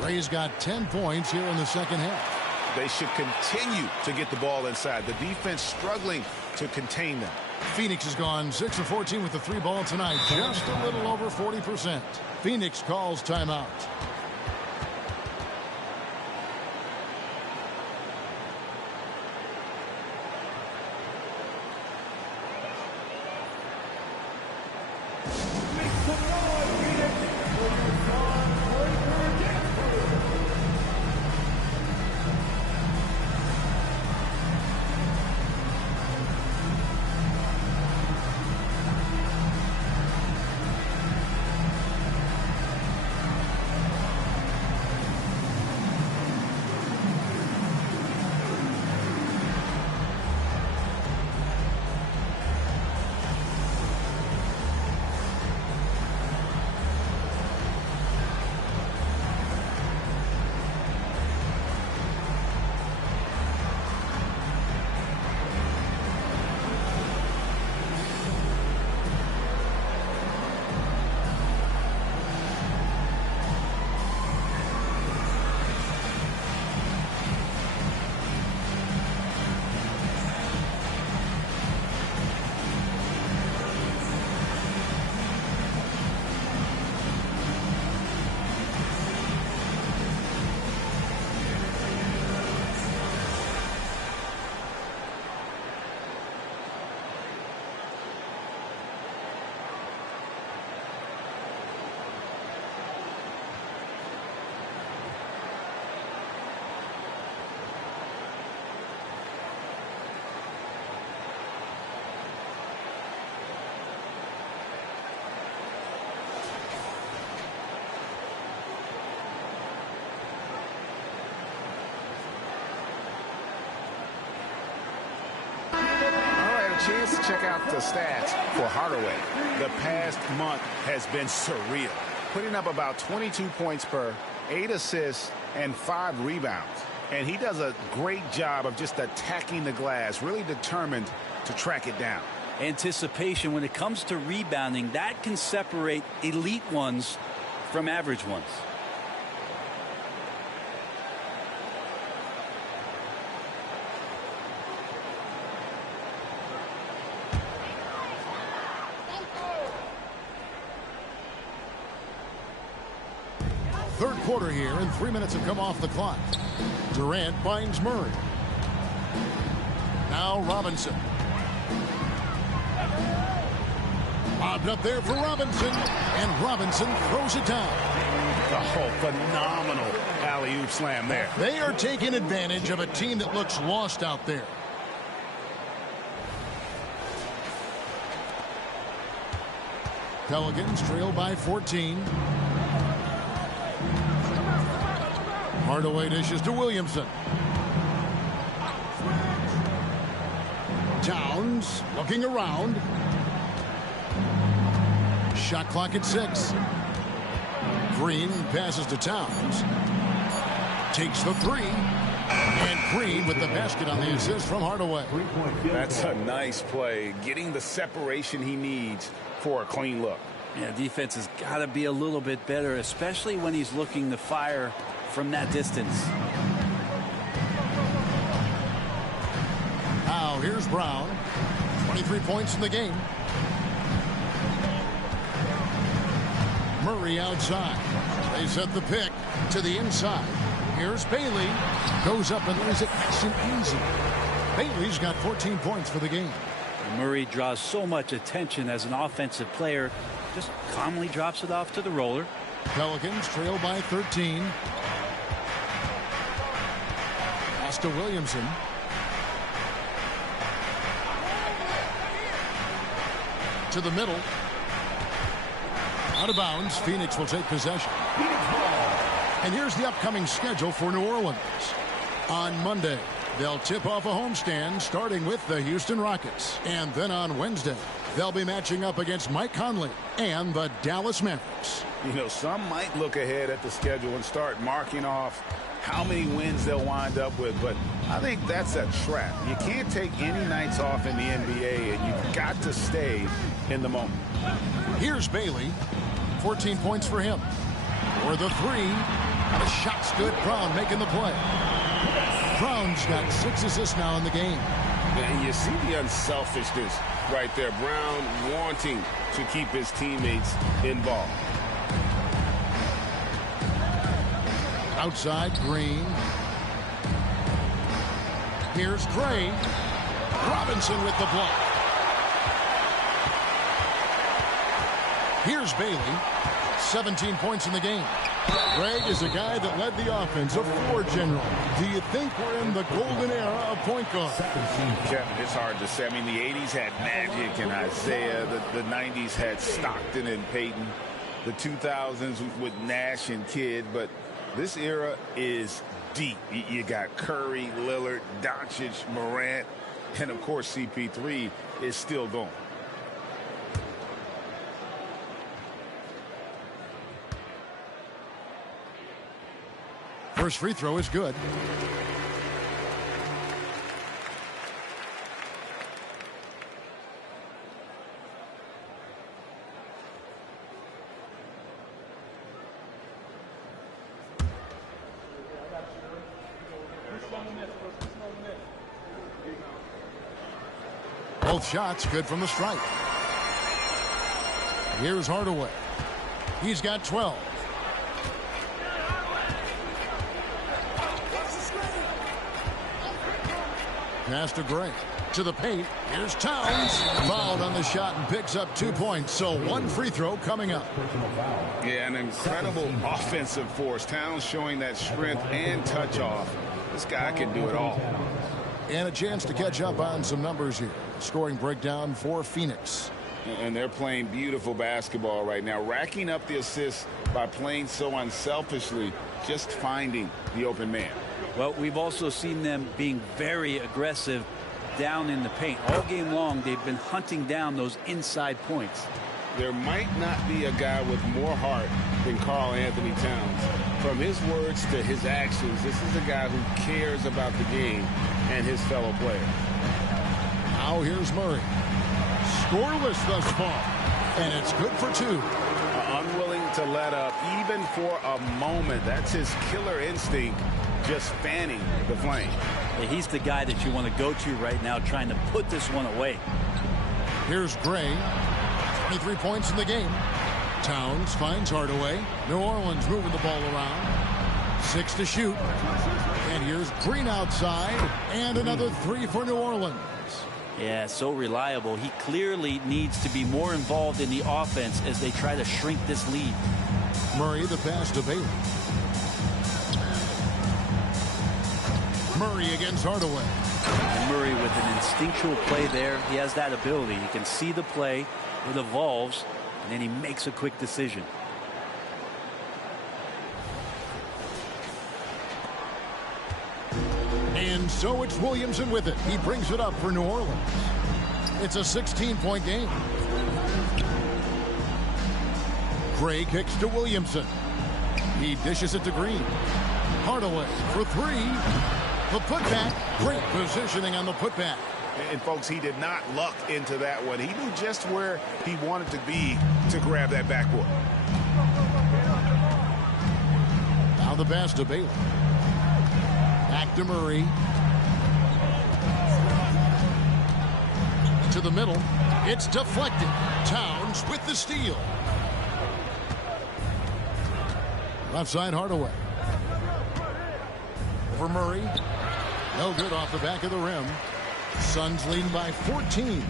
Gray's got 10 points here in the second half. They should continue to get the ball inside. The defense struggling to contain them. Phoenix has gone 6 of 14 with the 3 ball tonight. Just a little over 40%. Phoenix calls timeout. chance to check out the stats for Hardaway. The past month has been surreal, putting up about 22 points per, 8 assists, and 5 rebounds. And he does a great job of just attacking the glass, really determined to track it down. Anticipation when it comes to rebounding, that can separate elite ones from average ones. Third quarter here, and 3 minutes have come off the clock. Durant finds Murray. Now Robinson. Lobbed up there for Robinson, and Robinson throws it down. Oh, phenomenal alley-oop slam there. They are taking advantage of a team that looks lost out there. Pelicans trail by 14. Hardaway dishes to Williamson. Towns looking around. Shot clock at 6. Green passes to Towns. Takes the 3. And Green with the basket on the assist from Hardaway. That's a nice play. Getting the separation he needs for a clean look. Yeah, defense has got to be a little bit better, especially when he's looking to fire from that distance. Now here's Brown. 23 points in the game. Murray outside. They set the pick to the inside. Here's Bailey. Goes up and lays it nice and easy. Bailey's got 14 points for the game. Murray draws so much attention as an offensive player. Just calmly drops it off to the roller. Pelicans trail by 13. Pass to Williamson. To the middle. Out of bounds. Phoenix will take possession. And here's the upcoming schedule for New Orleans. On Monday, they'll tip off a homestand starting with the Houston Rockets. And then on Wednesday, they'll be matching up against Mike Conley and the Dallas Mavericks. You know, some might look ahead at the schedule and start marking off how many wins they'll wind up with, but I think that's a trap. You can't take any nights off in the NBA, and you've got to stay in the moment. Here's Bailey. 14 points for him. For the 3. The shot's good. Brown making the play. Brown's got 6 assists now in the game. And you see the unselfishness right there. Brown wanting to keep his teammates involved. Outside, Green. Here's Gray. Robinson with the block. Here's Bailey. 17 points in the game. Greg is a guy that led the offense, a floor general. Do you think we're in the golden era of point guard? Kevin, it's hard to say. I mean, the 80s had Magic and Isaiah. The 90s had Stockton and Peyton. The 2000s with Nash and Kidd. But this era is deep. You got Curry, Lillard, Doncic, Morant, and, of course, CP3 is still going. First free throw is good. Both shots good from the stripe. Here's Hardaway. He's got 12. Pass to Gray. To the paint. Here's Towns. Fouled on the shot and picks up 2 points. So 1 free throw coming up. Yeah, an incredible offensive force. Towns showing that strength and touch off. This guy can do it all. And a chance to catch up on some numbers here. Scoring breakdown for Phoenix. And they're playing beautiful basketball right now. Racking up the assists by playing so unselfishly. Just finding the open man. Well, we've also seen them being very aggressive down in the paint. All game long, they've been hunting down those inside points. There might not be a guy with more heart than Karl Anthony Towns. From his words to his actions, this is a guy who cares about the game and his fellow players. Now here's Murray. Scoreless thus far, and it's good for 2. Unwilling to let up even for a moment. That's his killer instinct, just fanning the flame. Yeah, he's the guy that you want to go to right now, trying to put this one away. Here's Gray. 23 points in the game. Towns finds Hardaway. New Orleans moving the ball around. 6 to shoot. And here's Green outside. And another 3 for New Orleans. Yeah, so reliable. He clearly needs to be more involved in the offense as they try to shrink this lead. Murray the pass to Bailey. Murray against Hardaway. And Murray with an instinctual play there. He has that ability. You can see the play. It evolves, and then he makes a quick decision. And so it's Williamson with it. He brings it up for New Orleans. It's a 16-point game. Gray kicks to Williamson. He dishes it to Green. Hardaway for 3. The putback. Great positioning on the putback. And folks, he did not luck into that one. He knew just where he wanted to be to grab that backboard. Now the pass to Bailey. Back to Murray. To the middle. It's deflected. Towns with the steal. Left side Hardaway. For Murray. No good off the back of the rim. Suns leading by 14.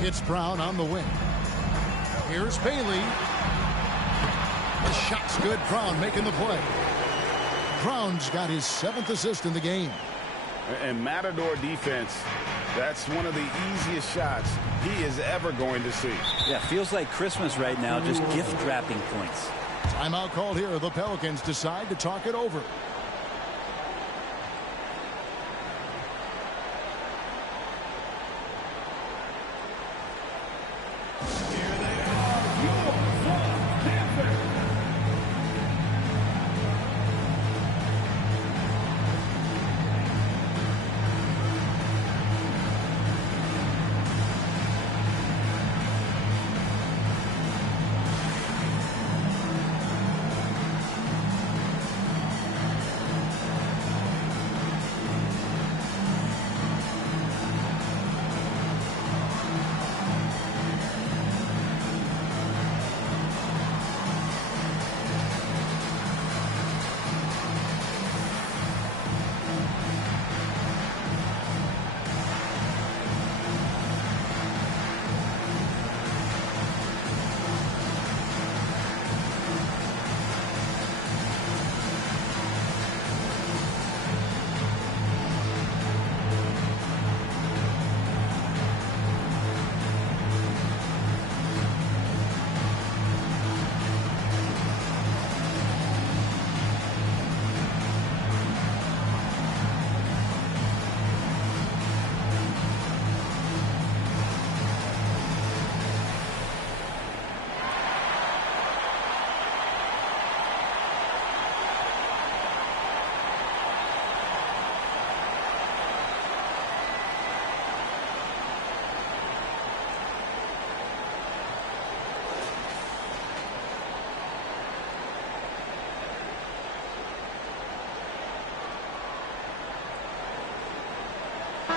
It's Brown on the wing. Here's Bailey. The shot's good. Brown making the play. Brown's got his 7th assist in the game. And Matador defense, that's one of the easiest shots he is ever going to see. Yeah, feels like Christmas right now, just gift wrapping points. Timeout called here. The Pelicans decide to talk it over.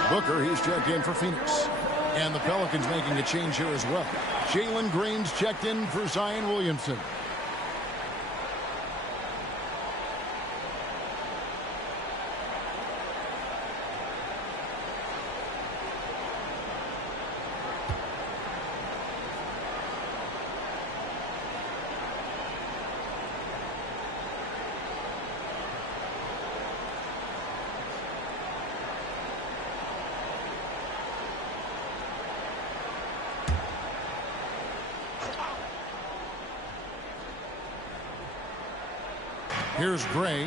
Booker, he's checked in for Phoenix. And the Pelicans making a change here as well. Jalen Green's checked in for Zion Williamson. Here's Gray.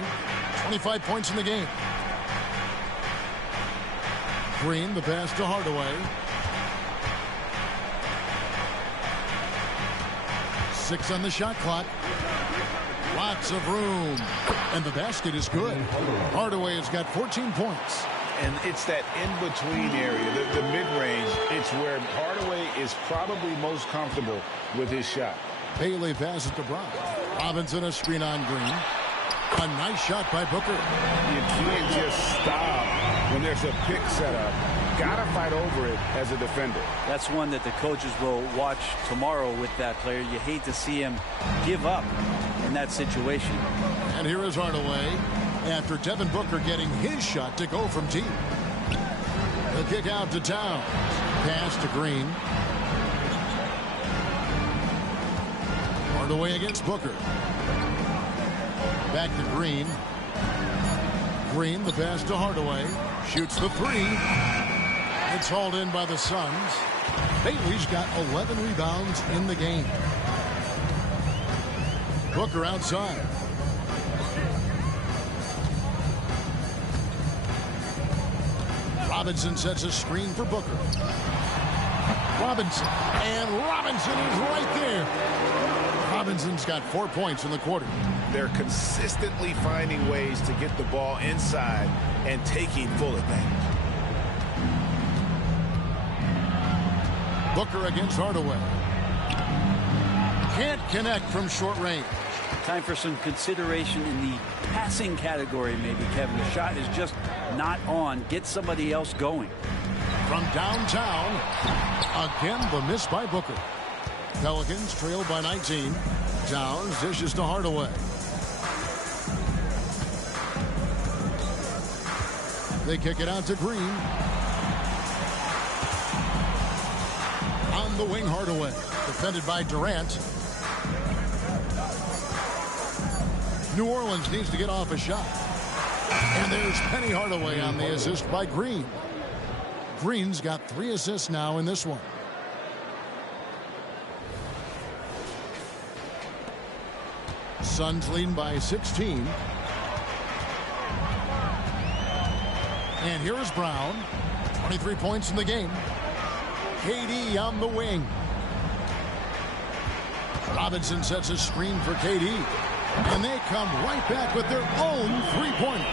25 points in the game. Green, the pass to Hardaway. 6 on the shot clock. Lots of room. And the basket is good. Hardaway has got 14 points. And it's that in-between area, the mid-range. It's where Hardaway is probably most comfortable with his shot. Bailey passes to Brown. Robinson a screen on Green. A nice shot by Booker. You can't just stop when there's a pick set up. Gotta fight over it as a defender. That's one that the coaches will watch tomorrow with that player. You hate to see him give up in that situation. And here is Hardaway after Devin Booker getting his shot to go from deep. The kick out to Towns. Pass to Green. Hardaway against Booker. Back to Green. Green, the pass to Hardaway. Shoots the three. It's hauled in by the Suns. Bailey's got 11 rebounds in the game. Booker outside. Robinson sets a screen for Booker. Robinson. And Robinson is right there. Robinson's got 4 points in the quarter. They're consistently finding ways to get the ball inside and taking full advantage. Booker against Hardaway. Can't connect from short range. Time for some consideration in the passing category, maybe, Kevin. The shot is just not on. Get somebody else going. From downtown, again the miss by Booker. Pelicans trailed by 19. Towns dishes to Hardaway. They kick it out to Green. On the wing, Hardaway. Defended by Durant. New Orleans needs to get off a shot. And there's Penny Hardaway on the assist by Green. Green's got 3 assists now in this one. Suns leading by 16. And here is Brown. 23 points in the game. KD on the wing. Robinson sets a screen for KD. And they come right back with their own three-pointer.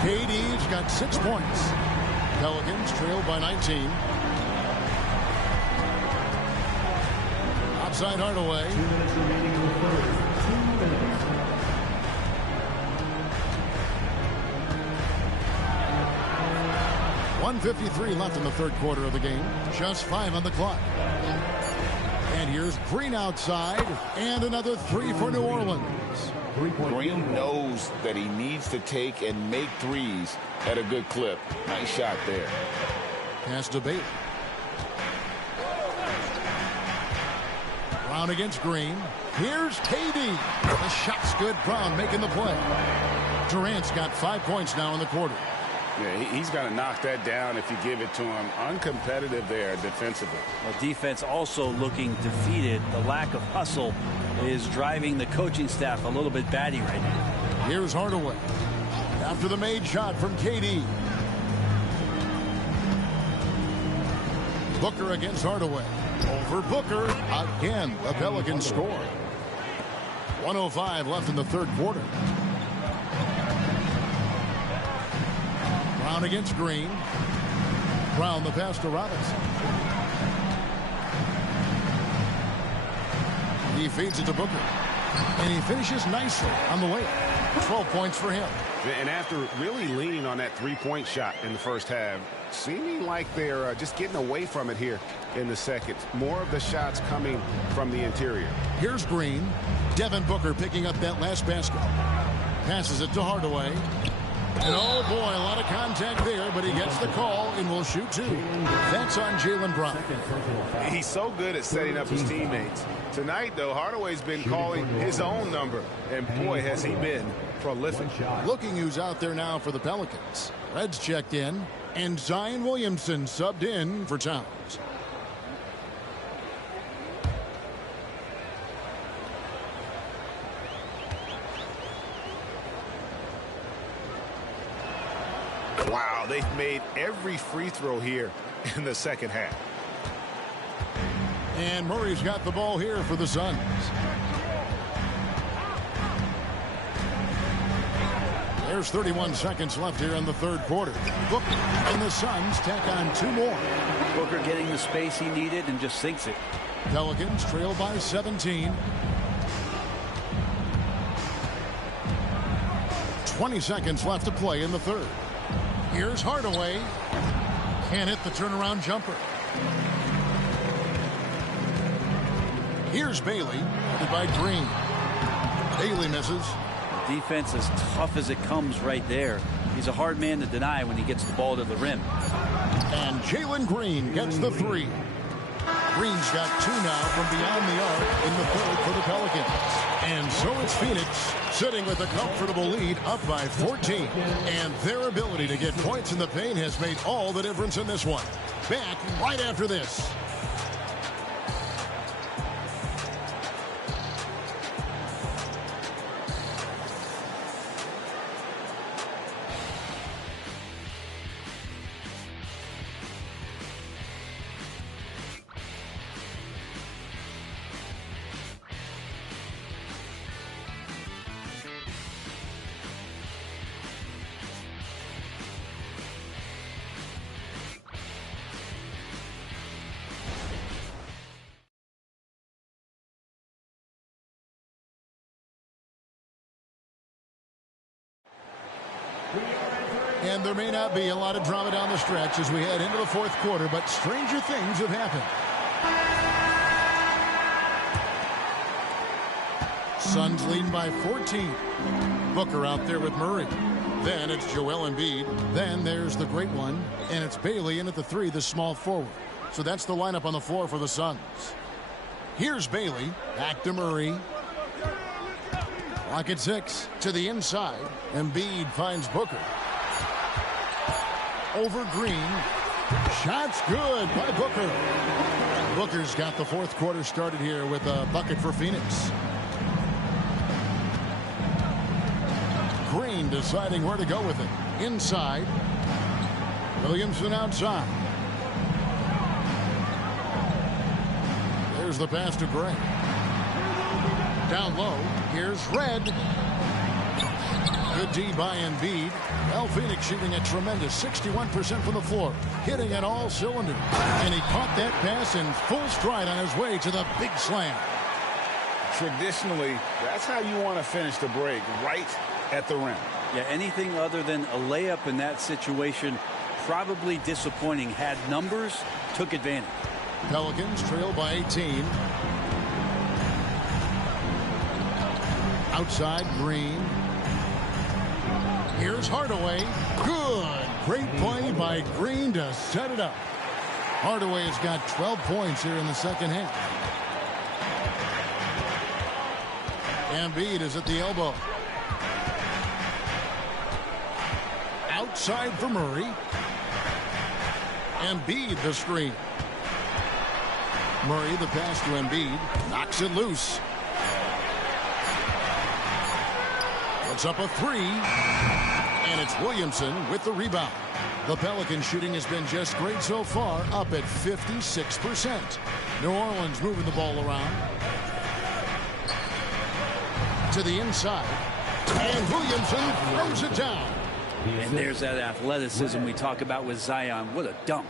KD's got 6 points. Pelicans trailed by 19. Outside Hardaway. 2 minutes remaining in the third. 2 minutes. .153 left in the third quarter of the game. Just 5 on the clock. And here's Green outside. And another 3 for New Orleans. Green knows that he needs to take and make threes at a good clip. Nice shot there. Pass to Bailey. Brown against Green. Here's KD. The shot's good. Brown making the play. Durant's got 5 points now in the quarter. Yeah, he's got to knock that down if you give it to him. Uncompetitive there defensively. Well, defense also looking defeated. The lack of hustle is driving the coaching staff a little bit batty right now. Here's Hardaway. After the made shot from KD. Booker against Hardaway. Over Booker. Again, the Pelicans score. 1:05 left in the third quarter. Brown against Green. Brown the pass to Robinson. He feeds it to Booker. And he finishes nicely on the way. 12 points for him. And after really leaning on that three-point shot in the first half, seeming like they're just getting away from it here in the second. More of the shots coming from the interior. Here's Green. Devin Booker picking up that last basket. Passes it to Hardaway. And oh boy, a lot of contact there, but he gets the call and will shoot 2. That's on Jaylen Brown. He's so good at setting up his teammates. Tonight, though, Hardaway's been calling his own number, and boy, has he been prolific. Looking who's out there now for the Pelicans. Reds checked in, and Zion Williamson subbed in for Towns. Wow, they've made every free throw here in the second half. And Murray's got the ball here for the Suns. There's 31 seconds left here in the third quarter. Booker and the Suns tack on 2 more. Booker getting the space he needed and just sinks it. Pelicans trail by 17. 20 seconds left to play in the third. Here's Hardaway. Can't hit the turnaround jumper. Here's Bailey, headed by Green. Bailey misses. Defense as tough as it comes right there. He's a hard man to deny when he gets the ball to the rim. And Jalen Green gets the 3. Green's got 2 now from beyond the arc in the third for the Pelicans. And so it's Phoenix sitting with a comfortable lead up by 14. And their ability to get points in the paint has made all the difference in this one. Back right after this. And there may not be a lot of drama down the stretch as we head into the fourth quarter, but stranger things have happened. Suns leading by 14. Booker out there with Murray. Then it's Joel Embiid. Then there's the great one, and it's Bailey in at the 3, the small forward. So that's the lineup on the floor for the Suns. Here's Bailey. Back to Murray. Clock at 6. To the inside. Embiid finds Booker. Over Green. Shot's good by Booker. Booker's got the fourth quarter started here with a bucket for Phoenix. Green deciding where to go with it. Inside. Williamson outside. There's the pass to Gray. Down low. Here's Red. Good D by Embiid. Well, Phoenix shooting a tremendous 61% from the floor. Hitting at all cylinders. And he caught that pass in full stride on his way to the big slam. Traditionally, that's how you want to finish the break, right at the rim. Yeah, anything other than a layup in that situation, probably disappointing. Had numbers, took advantage. Pelicans trail by 18. Outside, Green. Here's Hardaway. Good. Great play by Green to set it up. Hardaway has got 12 points here in the second half. Embiid is at the elbow. Outside for Murray. Embiid the screen. Murray the pass to Embiid. Knocks it loose. Puts up a 3. And it's Williamson with the rebound. The Pelicans shooting has been just great so far, up at 56%. New Orleans moving the ball around. To the inside. And Williamson throws it down. And there's that athleticism we talk about with Zion. What a dunk.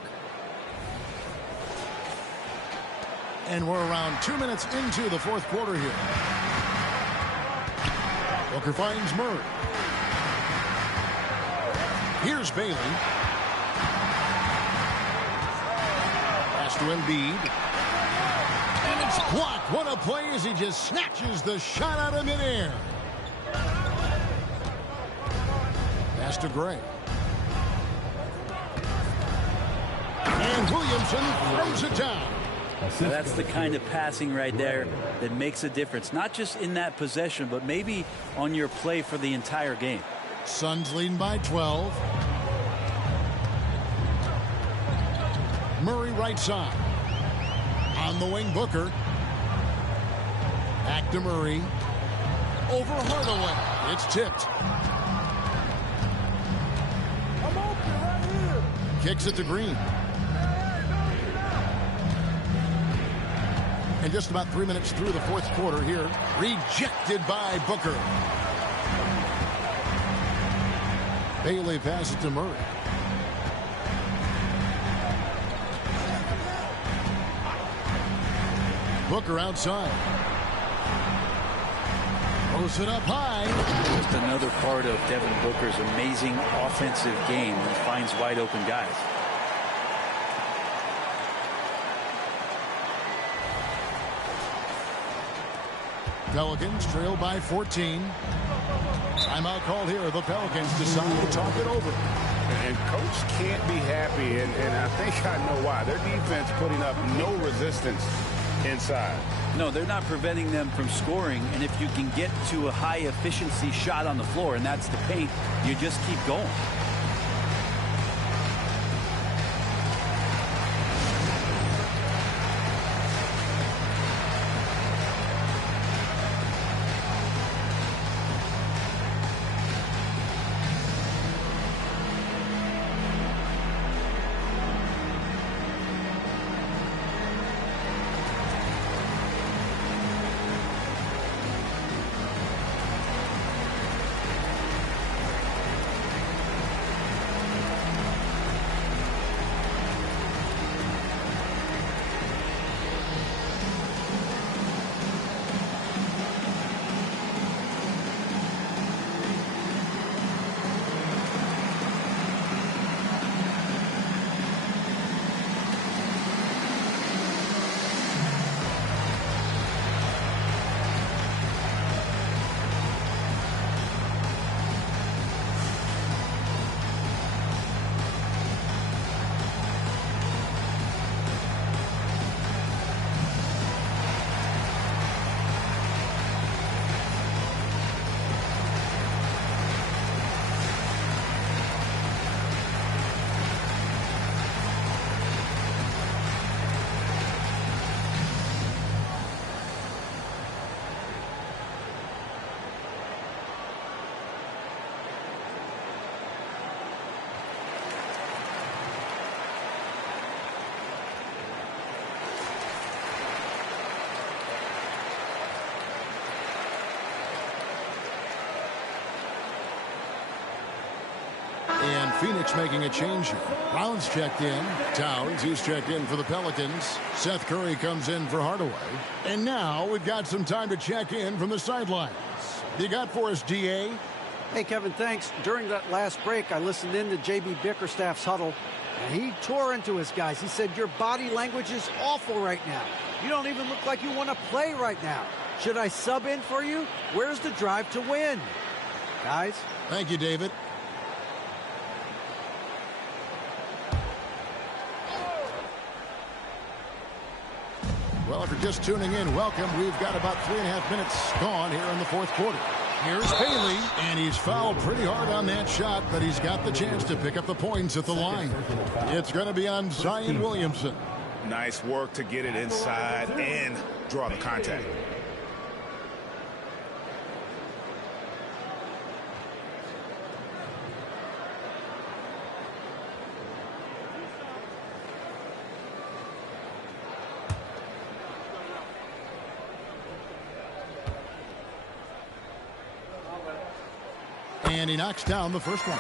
And we're around 2 minutes into the fourth quarter here. Booker finds Murray. Here's Bailey. Pass to Embiid. And it's blocked. What a play as he just snatches the shot out of midair. Pass to Gray. And Williamson throws it down. Now that's the kind of passing right there that makes a difference. Not just in that possession, but maybe on your play for the entire game. Suns leading by 12. Murray right side. On the wing, Booker. Back to Murray. Over Hardaway. It's tipped. Kicks it to Green. And just about 3 minutes through the fourth quarter here. Rejected by Booker. Bailey passes to Murray. Booker outside. Throws it up high. Just another part of Devin Booker's amazing offensive game. He finds wide open guys. Pelicans trail by 14. Timeout called here. The Pelicans decide to talk it over. And coach can't be happy, and I think I know why. Their defense putting up no resistance inside. No, they're not preventing them from scoring, and if you can get to a high efficiency shot on the floor, and that's the paint, you just keep going. And Phoenix making a change here. Brown's checked in. Towns, he's checked in for the Pelicans. Seth Curry comes in for Hardaway. And now we've got some time to check in from the sidelines. You got for us, DA? Hey, Kevin, thanks. During that last break, I listened in to J.B. Bickerstaff's huddle, and he tore into his guys. He said, your body language is awful right now. You don't even look like you want to play right now. Should I sub in for you? Where's the drive to win? Guys? Thank you, David. Well, if you're just tuning in, welcome. We've got about 3.5 minutes gone here in the fourth quarter. Here's Bailey, and he's fouled pretty hard on that shot, but he's got the chance to pick up the points at the line. It's going to be on Zion Williamson. Nice work to get it inside and draw the contact. And he knocks down the first one.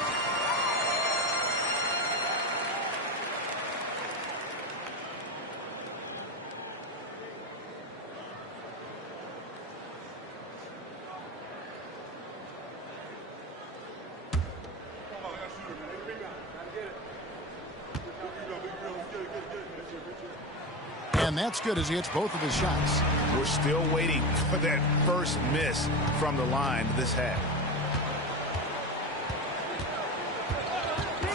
And that's good as he hits both of his shots. We're still waiting for that first miss from the line this half.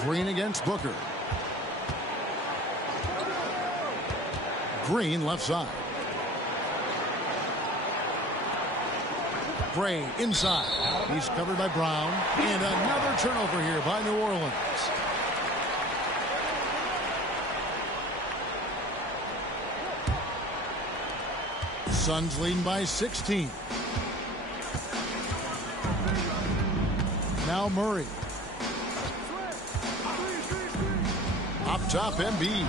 Green against Booker. Green left side. Bray inside. He's covered by Brown. And another turnover here by New Orleans. Suns leading by 16. Now Murray. Up top, Embiid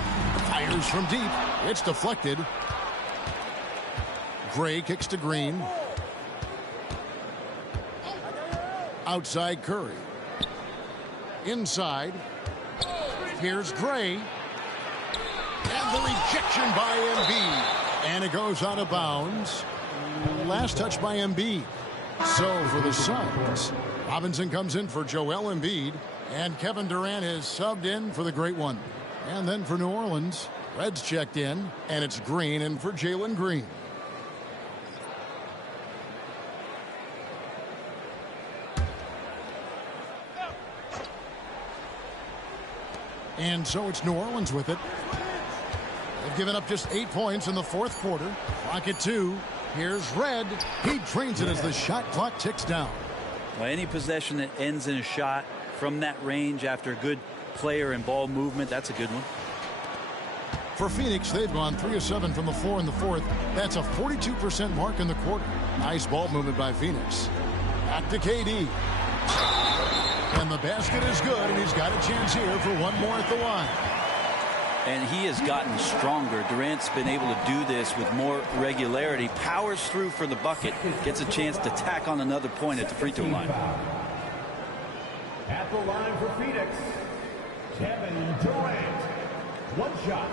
fires from deep. It's deflected. Gray kicks to Green. Outside Curry. Inside. Here's Gray. And the rejection by Embiid. And it goes out of bounds. Last touch by Embiid. So for the Suns, Robinson comes in for Joel Embiid. And Kevin Durant is subbed in for the great one. And then for New Orleans, Reds checked in. And it's Green in for Jalen Green. And so it's New Orleans with it. They've given up just 8 points in the fourth quarter. Clock at 2. Here's Red. He drains it as the shot clock ticks down. Well, any possession that ends in a shot from that range after a good player and ball movement, that's a good one. For Phoenix, they've gone 3 of 7 from the floor in the fourth. That's a 42% mark in the quarter. Nice ball movement by Phoenix. Back to KD. And the basket is good, and he's got a chance here for one more at the line. And he has gotten stronger. Durant's been able to do this with more regularity. Powers through for the bucket. Gets a chance to tack on another point at the free throw line. At the line for Phoenix, Kevin Durant. One shot.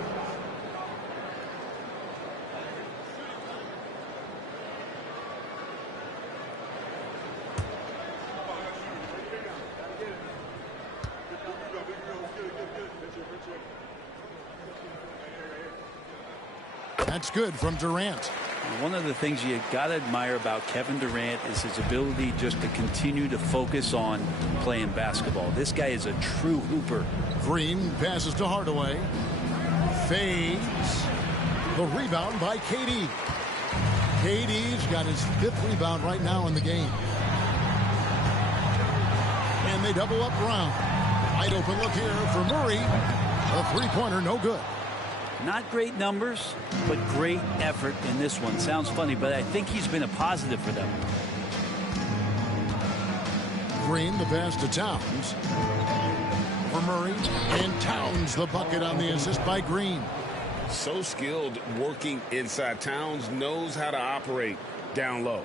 That's good from Durant. One of the things you got to admire about Kevin Durant is his ability just to continue to focus on playing basketball. This guy is a true hooper. Green passes to Hardaway. Fades. The rebound by KD. KD's got his 5th rebound right now in the game. And they double up Brown. Wide open look here for Murray. A three-pointer, no good. Not great numbers, but great effort in this one. Sounds funny, but I think he's been a positive for them. Green, the pass to Towns. For Murray. And Towns, the bucket on the assist by Green. So skilled working inside. Towns knows how to operate down low.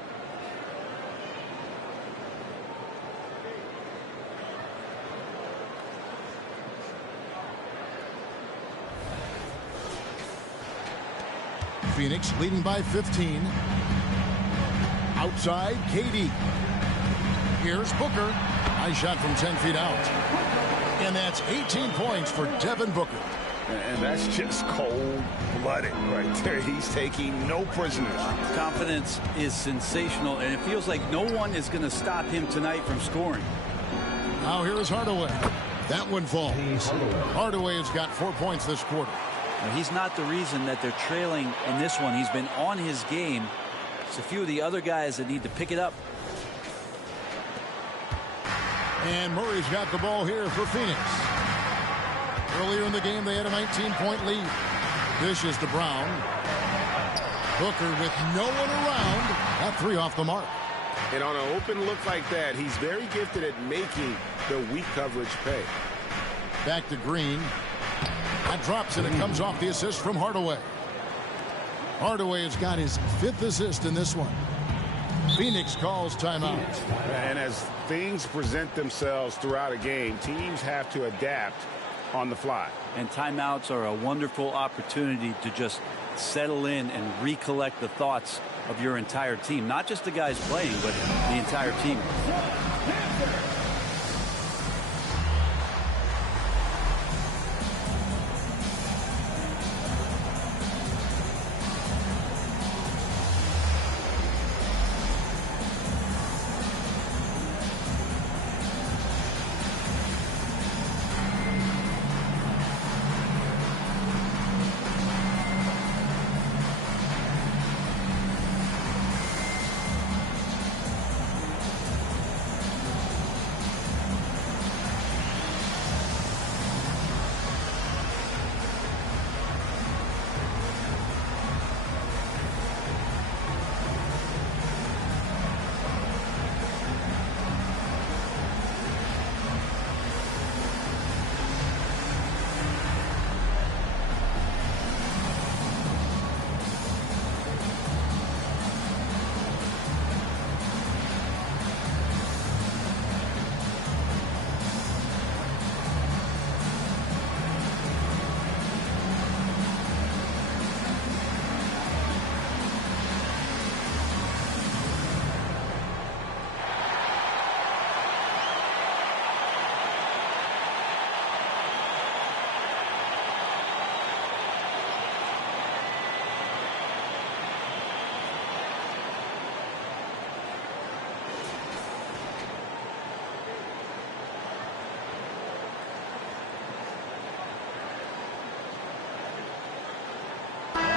Phoenix leading by 15. Outside, KD. Here's Booker. High shot from 10 feet out. And that's 18 points for Devin Booker. And that's just cold-blooded right there. He's taking no prisoners. Confidence is sensational, and it feels like no one is going to stop him tonight from scoring. Now here is Hardaway. That one falls. Hardaway has got 4 points this quarter. Now, he's not the reason that they're trailing in this one. He's been on his game. It's a few of the other guys that need to pick it up. And Murray's got the ball here for Phoenix. Earlier in the game, they had a 19-point lead. Dishes to Brown. Booker with no one around. That three off the mark. And on an open look like that, he's very gifted at making the weak coverage pay. Back to Green. That drops, and it comes off the assist from Hardaway. Hardaway has got his 5th assist in this one. Phoenix calls timeout. And as things present themselves throughout a game, teams have to adapt on the fly. And timeouts are a wonderful opportunity to just settle in and recollect the thoughts of your entire team. Not just the guys playing, but the entire team.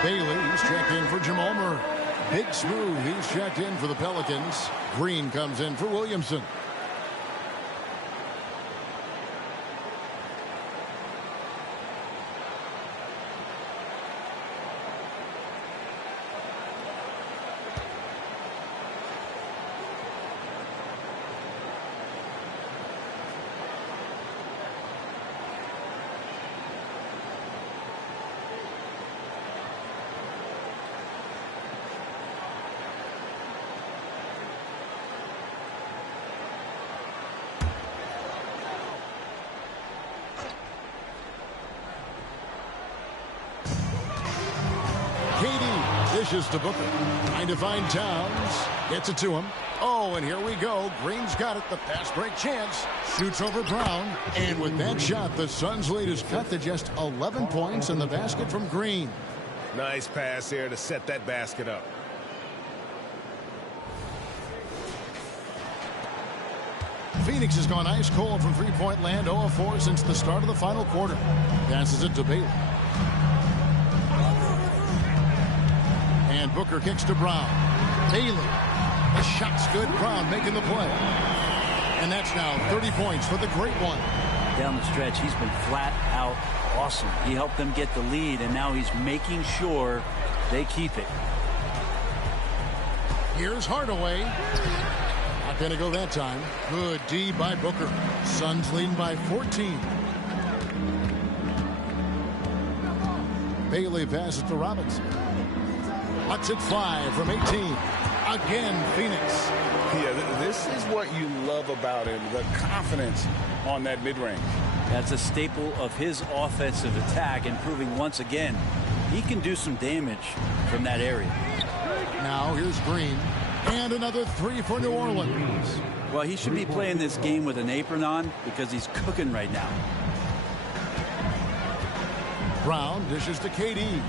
Bailey, he's checked in for Jamal Murray. Big Smooth, he's checked in for the Pelicans. Green comes in for Williamson. Dishes to Booker. Trying to find Towns. Gets it to him. Oh, and here we go. Green's got it. The fast break chance. Shoots over Brown. And with that shot, the Suns' lead is cut to just 11 points in the basket from Green. Nice pass here to set that basket up. Phoenix has gone ice cold from three-point land. 0 of 4 since the start of the final quarter. Passes it to Bailey. And Booker kicks to Brown. Bailey. The shot's good. Brown making the play. And that's now 30 points for the Great One. Down the stretch, he's been flat out awesome. He helped them get the lead, and now he's making sure they keep it. Here's Hardaway. Not going to go that time. Good D by Booker. Suns leading by 14. Bailey passes to Robinson. Lets it fly from 18. Again, Phoenix. Yeah, this is what you love about him, the confidence on that mid-range. That's a staple of his offensive attack, and proving once again he can do some damage from that area. Now here's Green. And another three for New Orleans. Well, he should be playing this game with an apron on because he's cooking right now. Brown dishes to KD.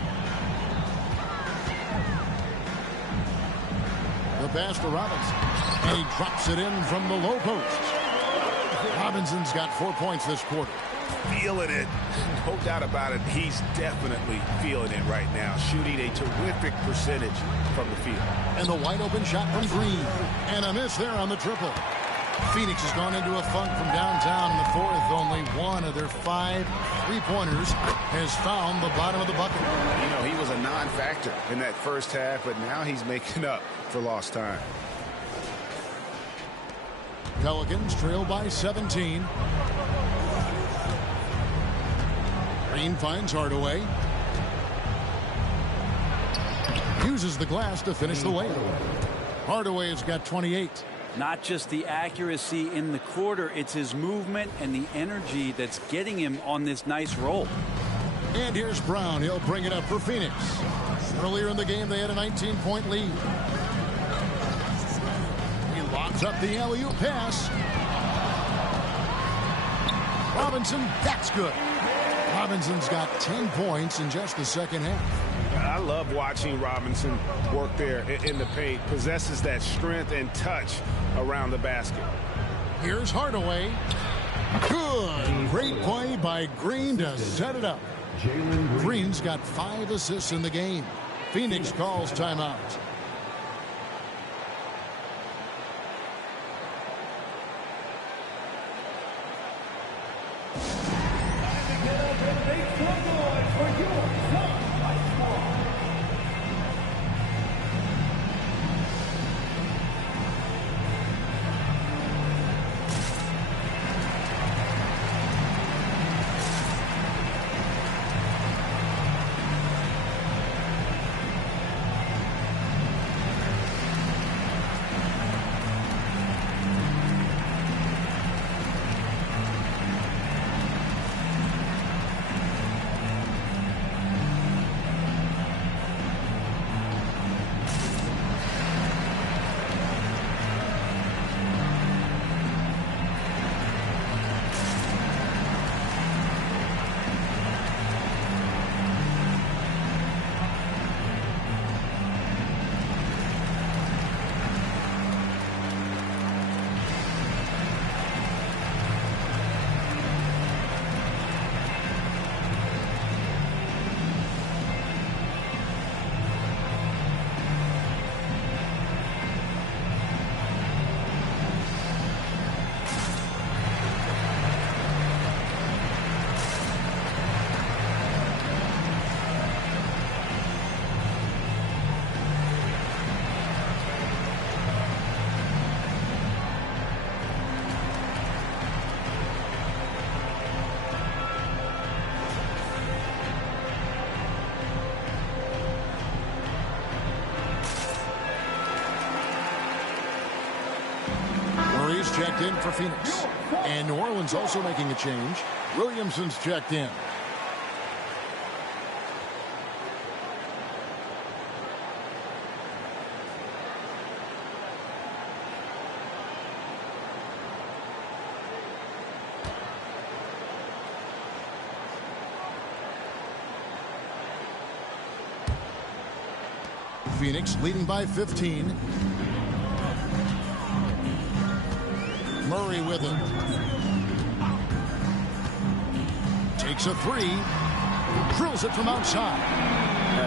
The pass to Robinson. And he drops it in from the low post. Robinson's got 4 points this quarter. Feeling it. No doubt about it. He's definitely feeling it right now. Shooting a terrific percentage from the field. And the wide open shot from Green. And a miss there on the triple. Phoenix has gone into a funk from downtown in the fourth. Only one of their 5 3-pointers has found the bottom of the bucket. You know, he was a non-factor in that first half, but now he's making up for lost time. Pelicans trail by 17. Green finds Hardaway. Uses the glass to finish the layup. Hardaway has got 28. Not just the accuracy in the quarter, it's his movement and the energy that's getting him on this nice roll. And here's Brown. He'll bring it up for Phoenix. Earlier in the game, they had a 19-point lead. He lobs up the alley-oop pass. Robinson, that's good. Robinson's got 10 points in just the second half. I love watching Robinson work there in the paint. Possesses that strength and touch around the basket. Here's Hardaway. Good. Great play by Green to set it up. Green's got 5 assists in the game. Phoenix calls timeout. checked in for Phoenix. And New Orleans also making a change. Williamson's checked in. Phoenix leading by 15. Murray with it. Takes a three. Drills it from outside.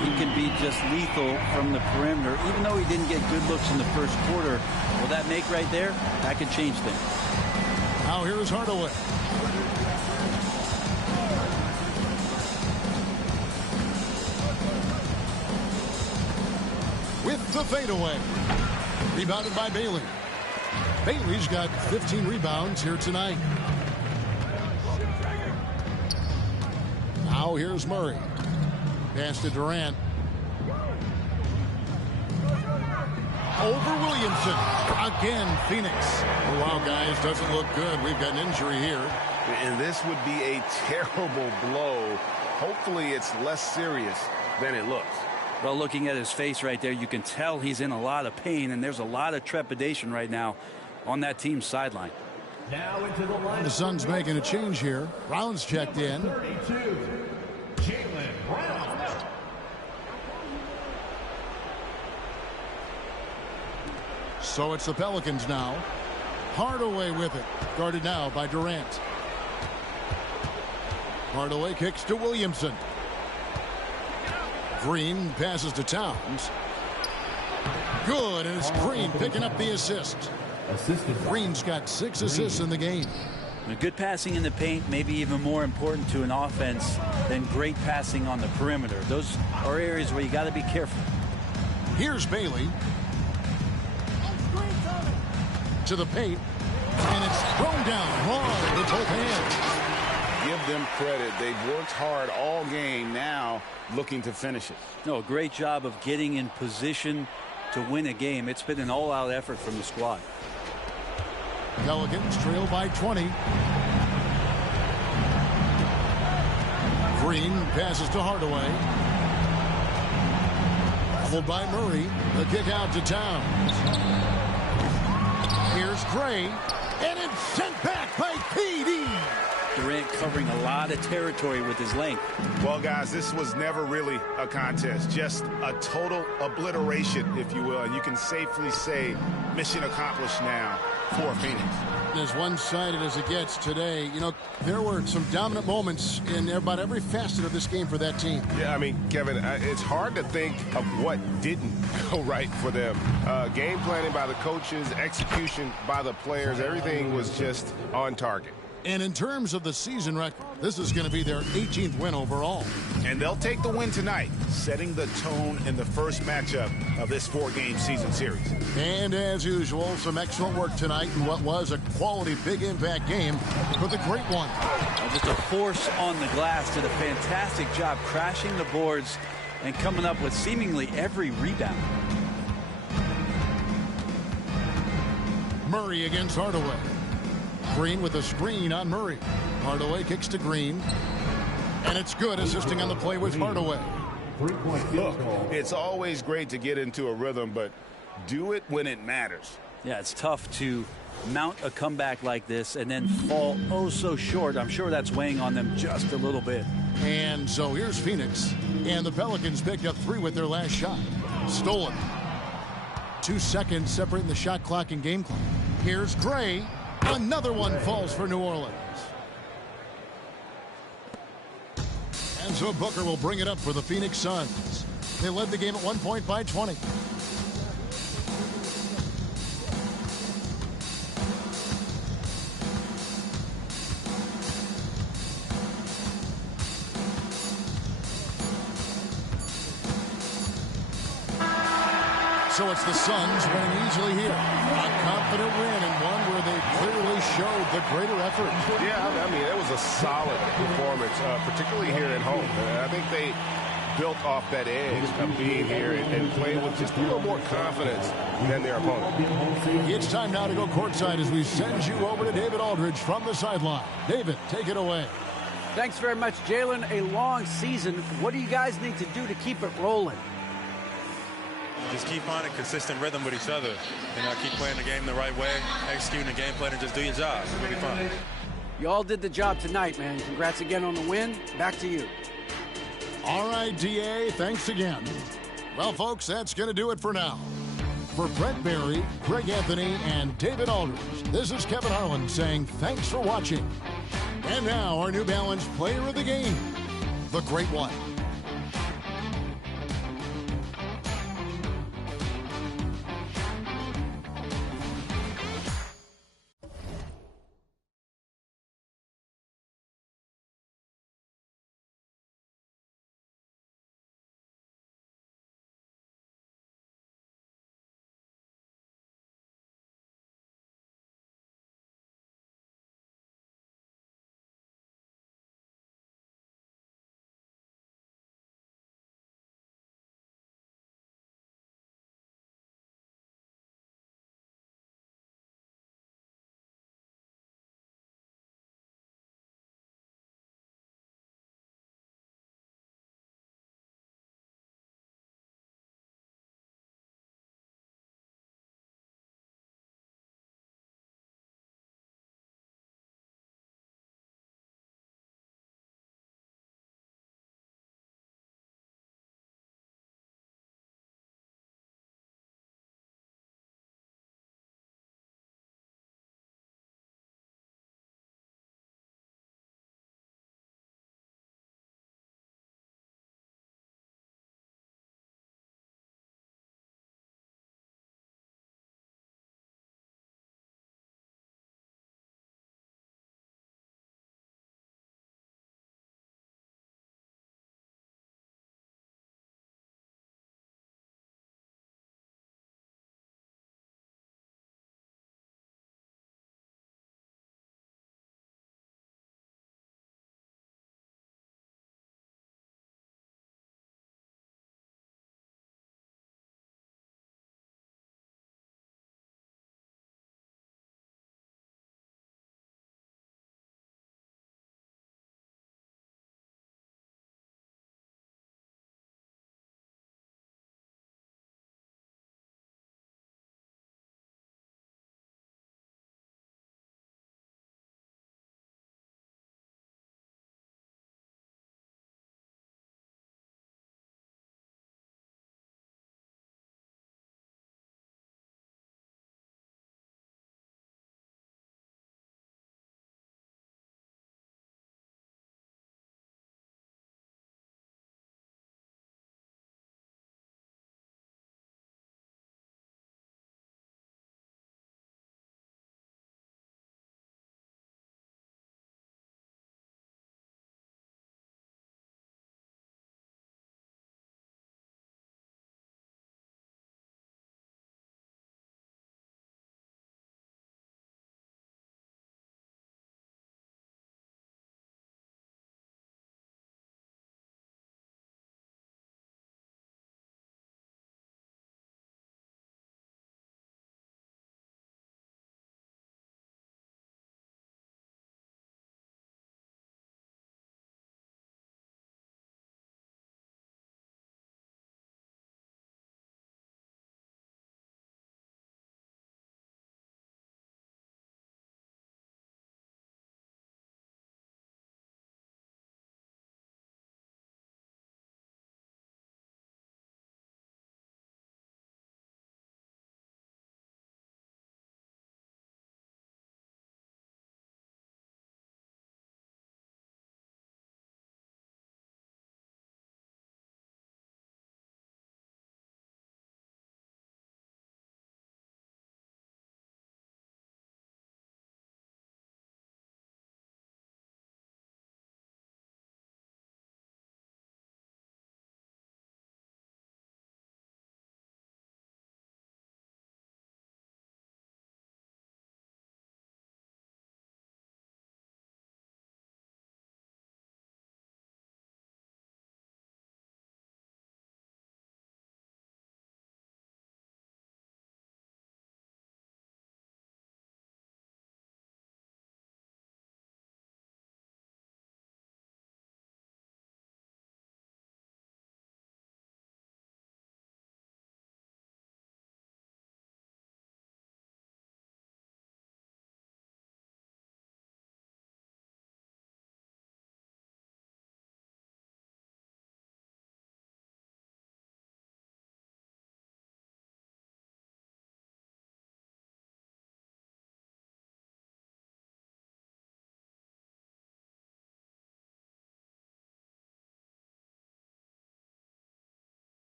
He can be just lethal from the perimeter. Even though he didn't get good looks in the first quarter, will that make right there? That could change things. Now here's Hardaway. With the fadeaway. Rebounded by Bailey. Bailey's got 15 rebounds here tonight. Now here's Murray. Pass to Durant. Over Williamson. Again, Phoenix. Oh, wow, guys, doesn't look good. We've got an injury here. And this would be a terrible blow. Hopefully it's less serious than it looks. Well, looking at his face right there, you can tell he's in a lot of pain, and there's a lot of trepidation right now on that team's sideline. Now into the line. The Suns making a change here. Brown's checked in. 32, Jaylen Brown. So it's the Pelicans now. Hardaway with it. Guarded now by Durant. Hardaway kicks to Williamson. Green passes to Towns. Good, and it's Green picking up the assist. Green's got 6 assists in the game. Good passing in the paint may be even more important to an offense than great passing on the perimeter. Those are areas where you got to be careful. Here's Bailey. To the paint, and it's thrown down hard with both hands. Give them credit. They've worked hard all game, now looking to finish it. No, great job of getting in position to win a game. It's been an all-out effort from the squad. Pelicans trail by 20. Green passes to Hardaway. Followed by Murray. The kick out to Towns. Here's Gray. And it's sent back by PD. Durant covering a lot of territory with his length. Well, guys, this was never really a contest. Just a total obliteration, if you will. And you can safely say mission accomplished now for Phoenix. As one-sided as it gets today, you know, there were some dominant moments in about every facet of this game for that team. Yeah, I mean, Kevin, it's hard to think of what didn't go right for them. Game planning by the coaches, execution by the players, everything was just on target. And in terms of the season record, this is going to be their 18th win overall. And they'll take the win tonight, setting the tone in the first matchup of this 4-game season series. And as usual, some excellent work tonight in what was a quality big impact game for the great one. Just a force on the glass, did a fantastic job crashing the boards and coming up with seemingly every rebound. Murray against Hardaway. Green with a screen on Murray. Hardaway kicks to Green. And it's good, assisting on the play with Hardaway. Look, it's always great to get into a rhythm, but do it when it matters. Yeah, it's tough to mount a comeback like this and then fall oh so short. I'm sure that's weighing on them just a little bit. And so here's Phoenix. And the Pelicans picked up 3 with their last shot. Stolen. 2 seconds separating the shot clock and game clock. Here's Gray. Another one falls for New Orleans. And so Booker will bring it up for the Phoenix Suns. They led the game at 1 point by 20. So it's the Suns winning easily here. A confident win and one where they clearly showed the greater effort. Yeah, I mean, it was a solid performance, particularly here at home. I think they built off that edge of being here and playing with just a little more confidence than their opponent. It's time now to go courtside as we send you over to David Aldridge from the sideline. David, take it away. Thanks very much, Jalen. A long season. What do you guys need to do to keep it rolling? Just keep finding consistent rhythm with each other. Keep playing the game the right way, executing the game plan, and just do your job. It'll be fun. You all did the job tonight, man. Congrats again on the win. Back to you. All right, DA, thanks again. Well, folks, that's going to do it for now. For Brett Barry, Greg Anthony, and David Aldridge, this is Kevin Harlan saying thanks for watching. And now, our New Balance Player of the Game, the Great One.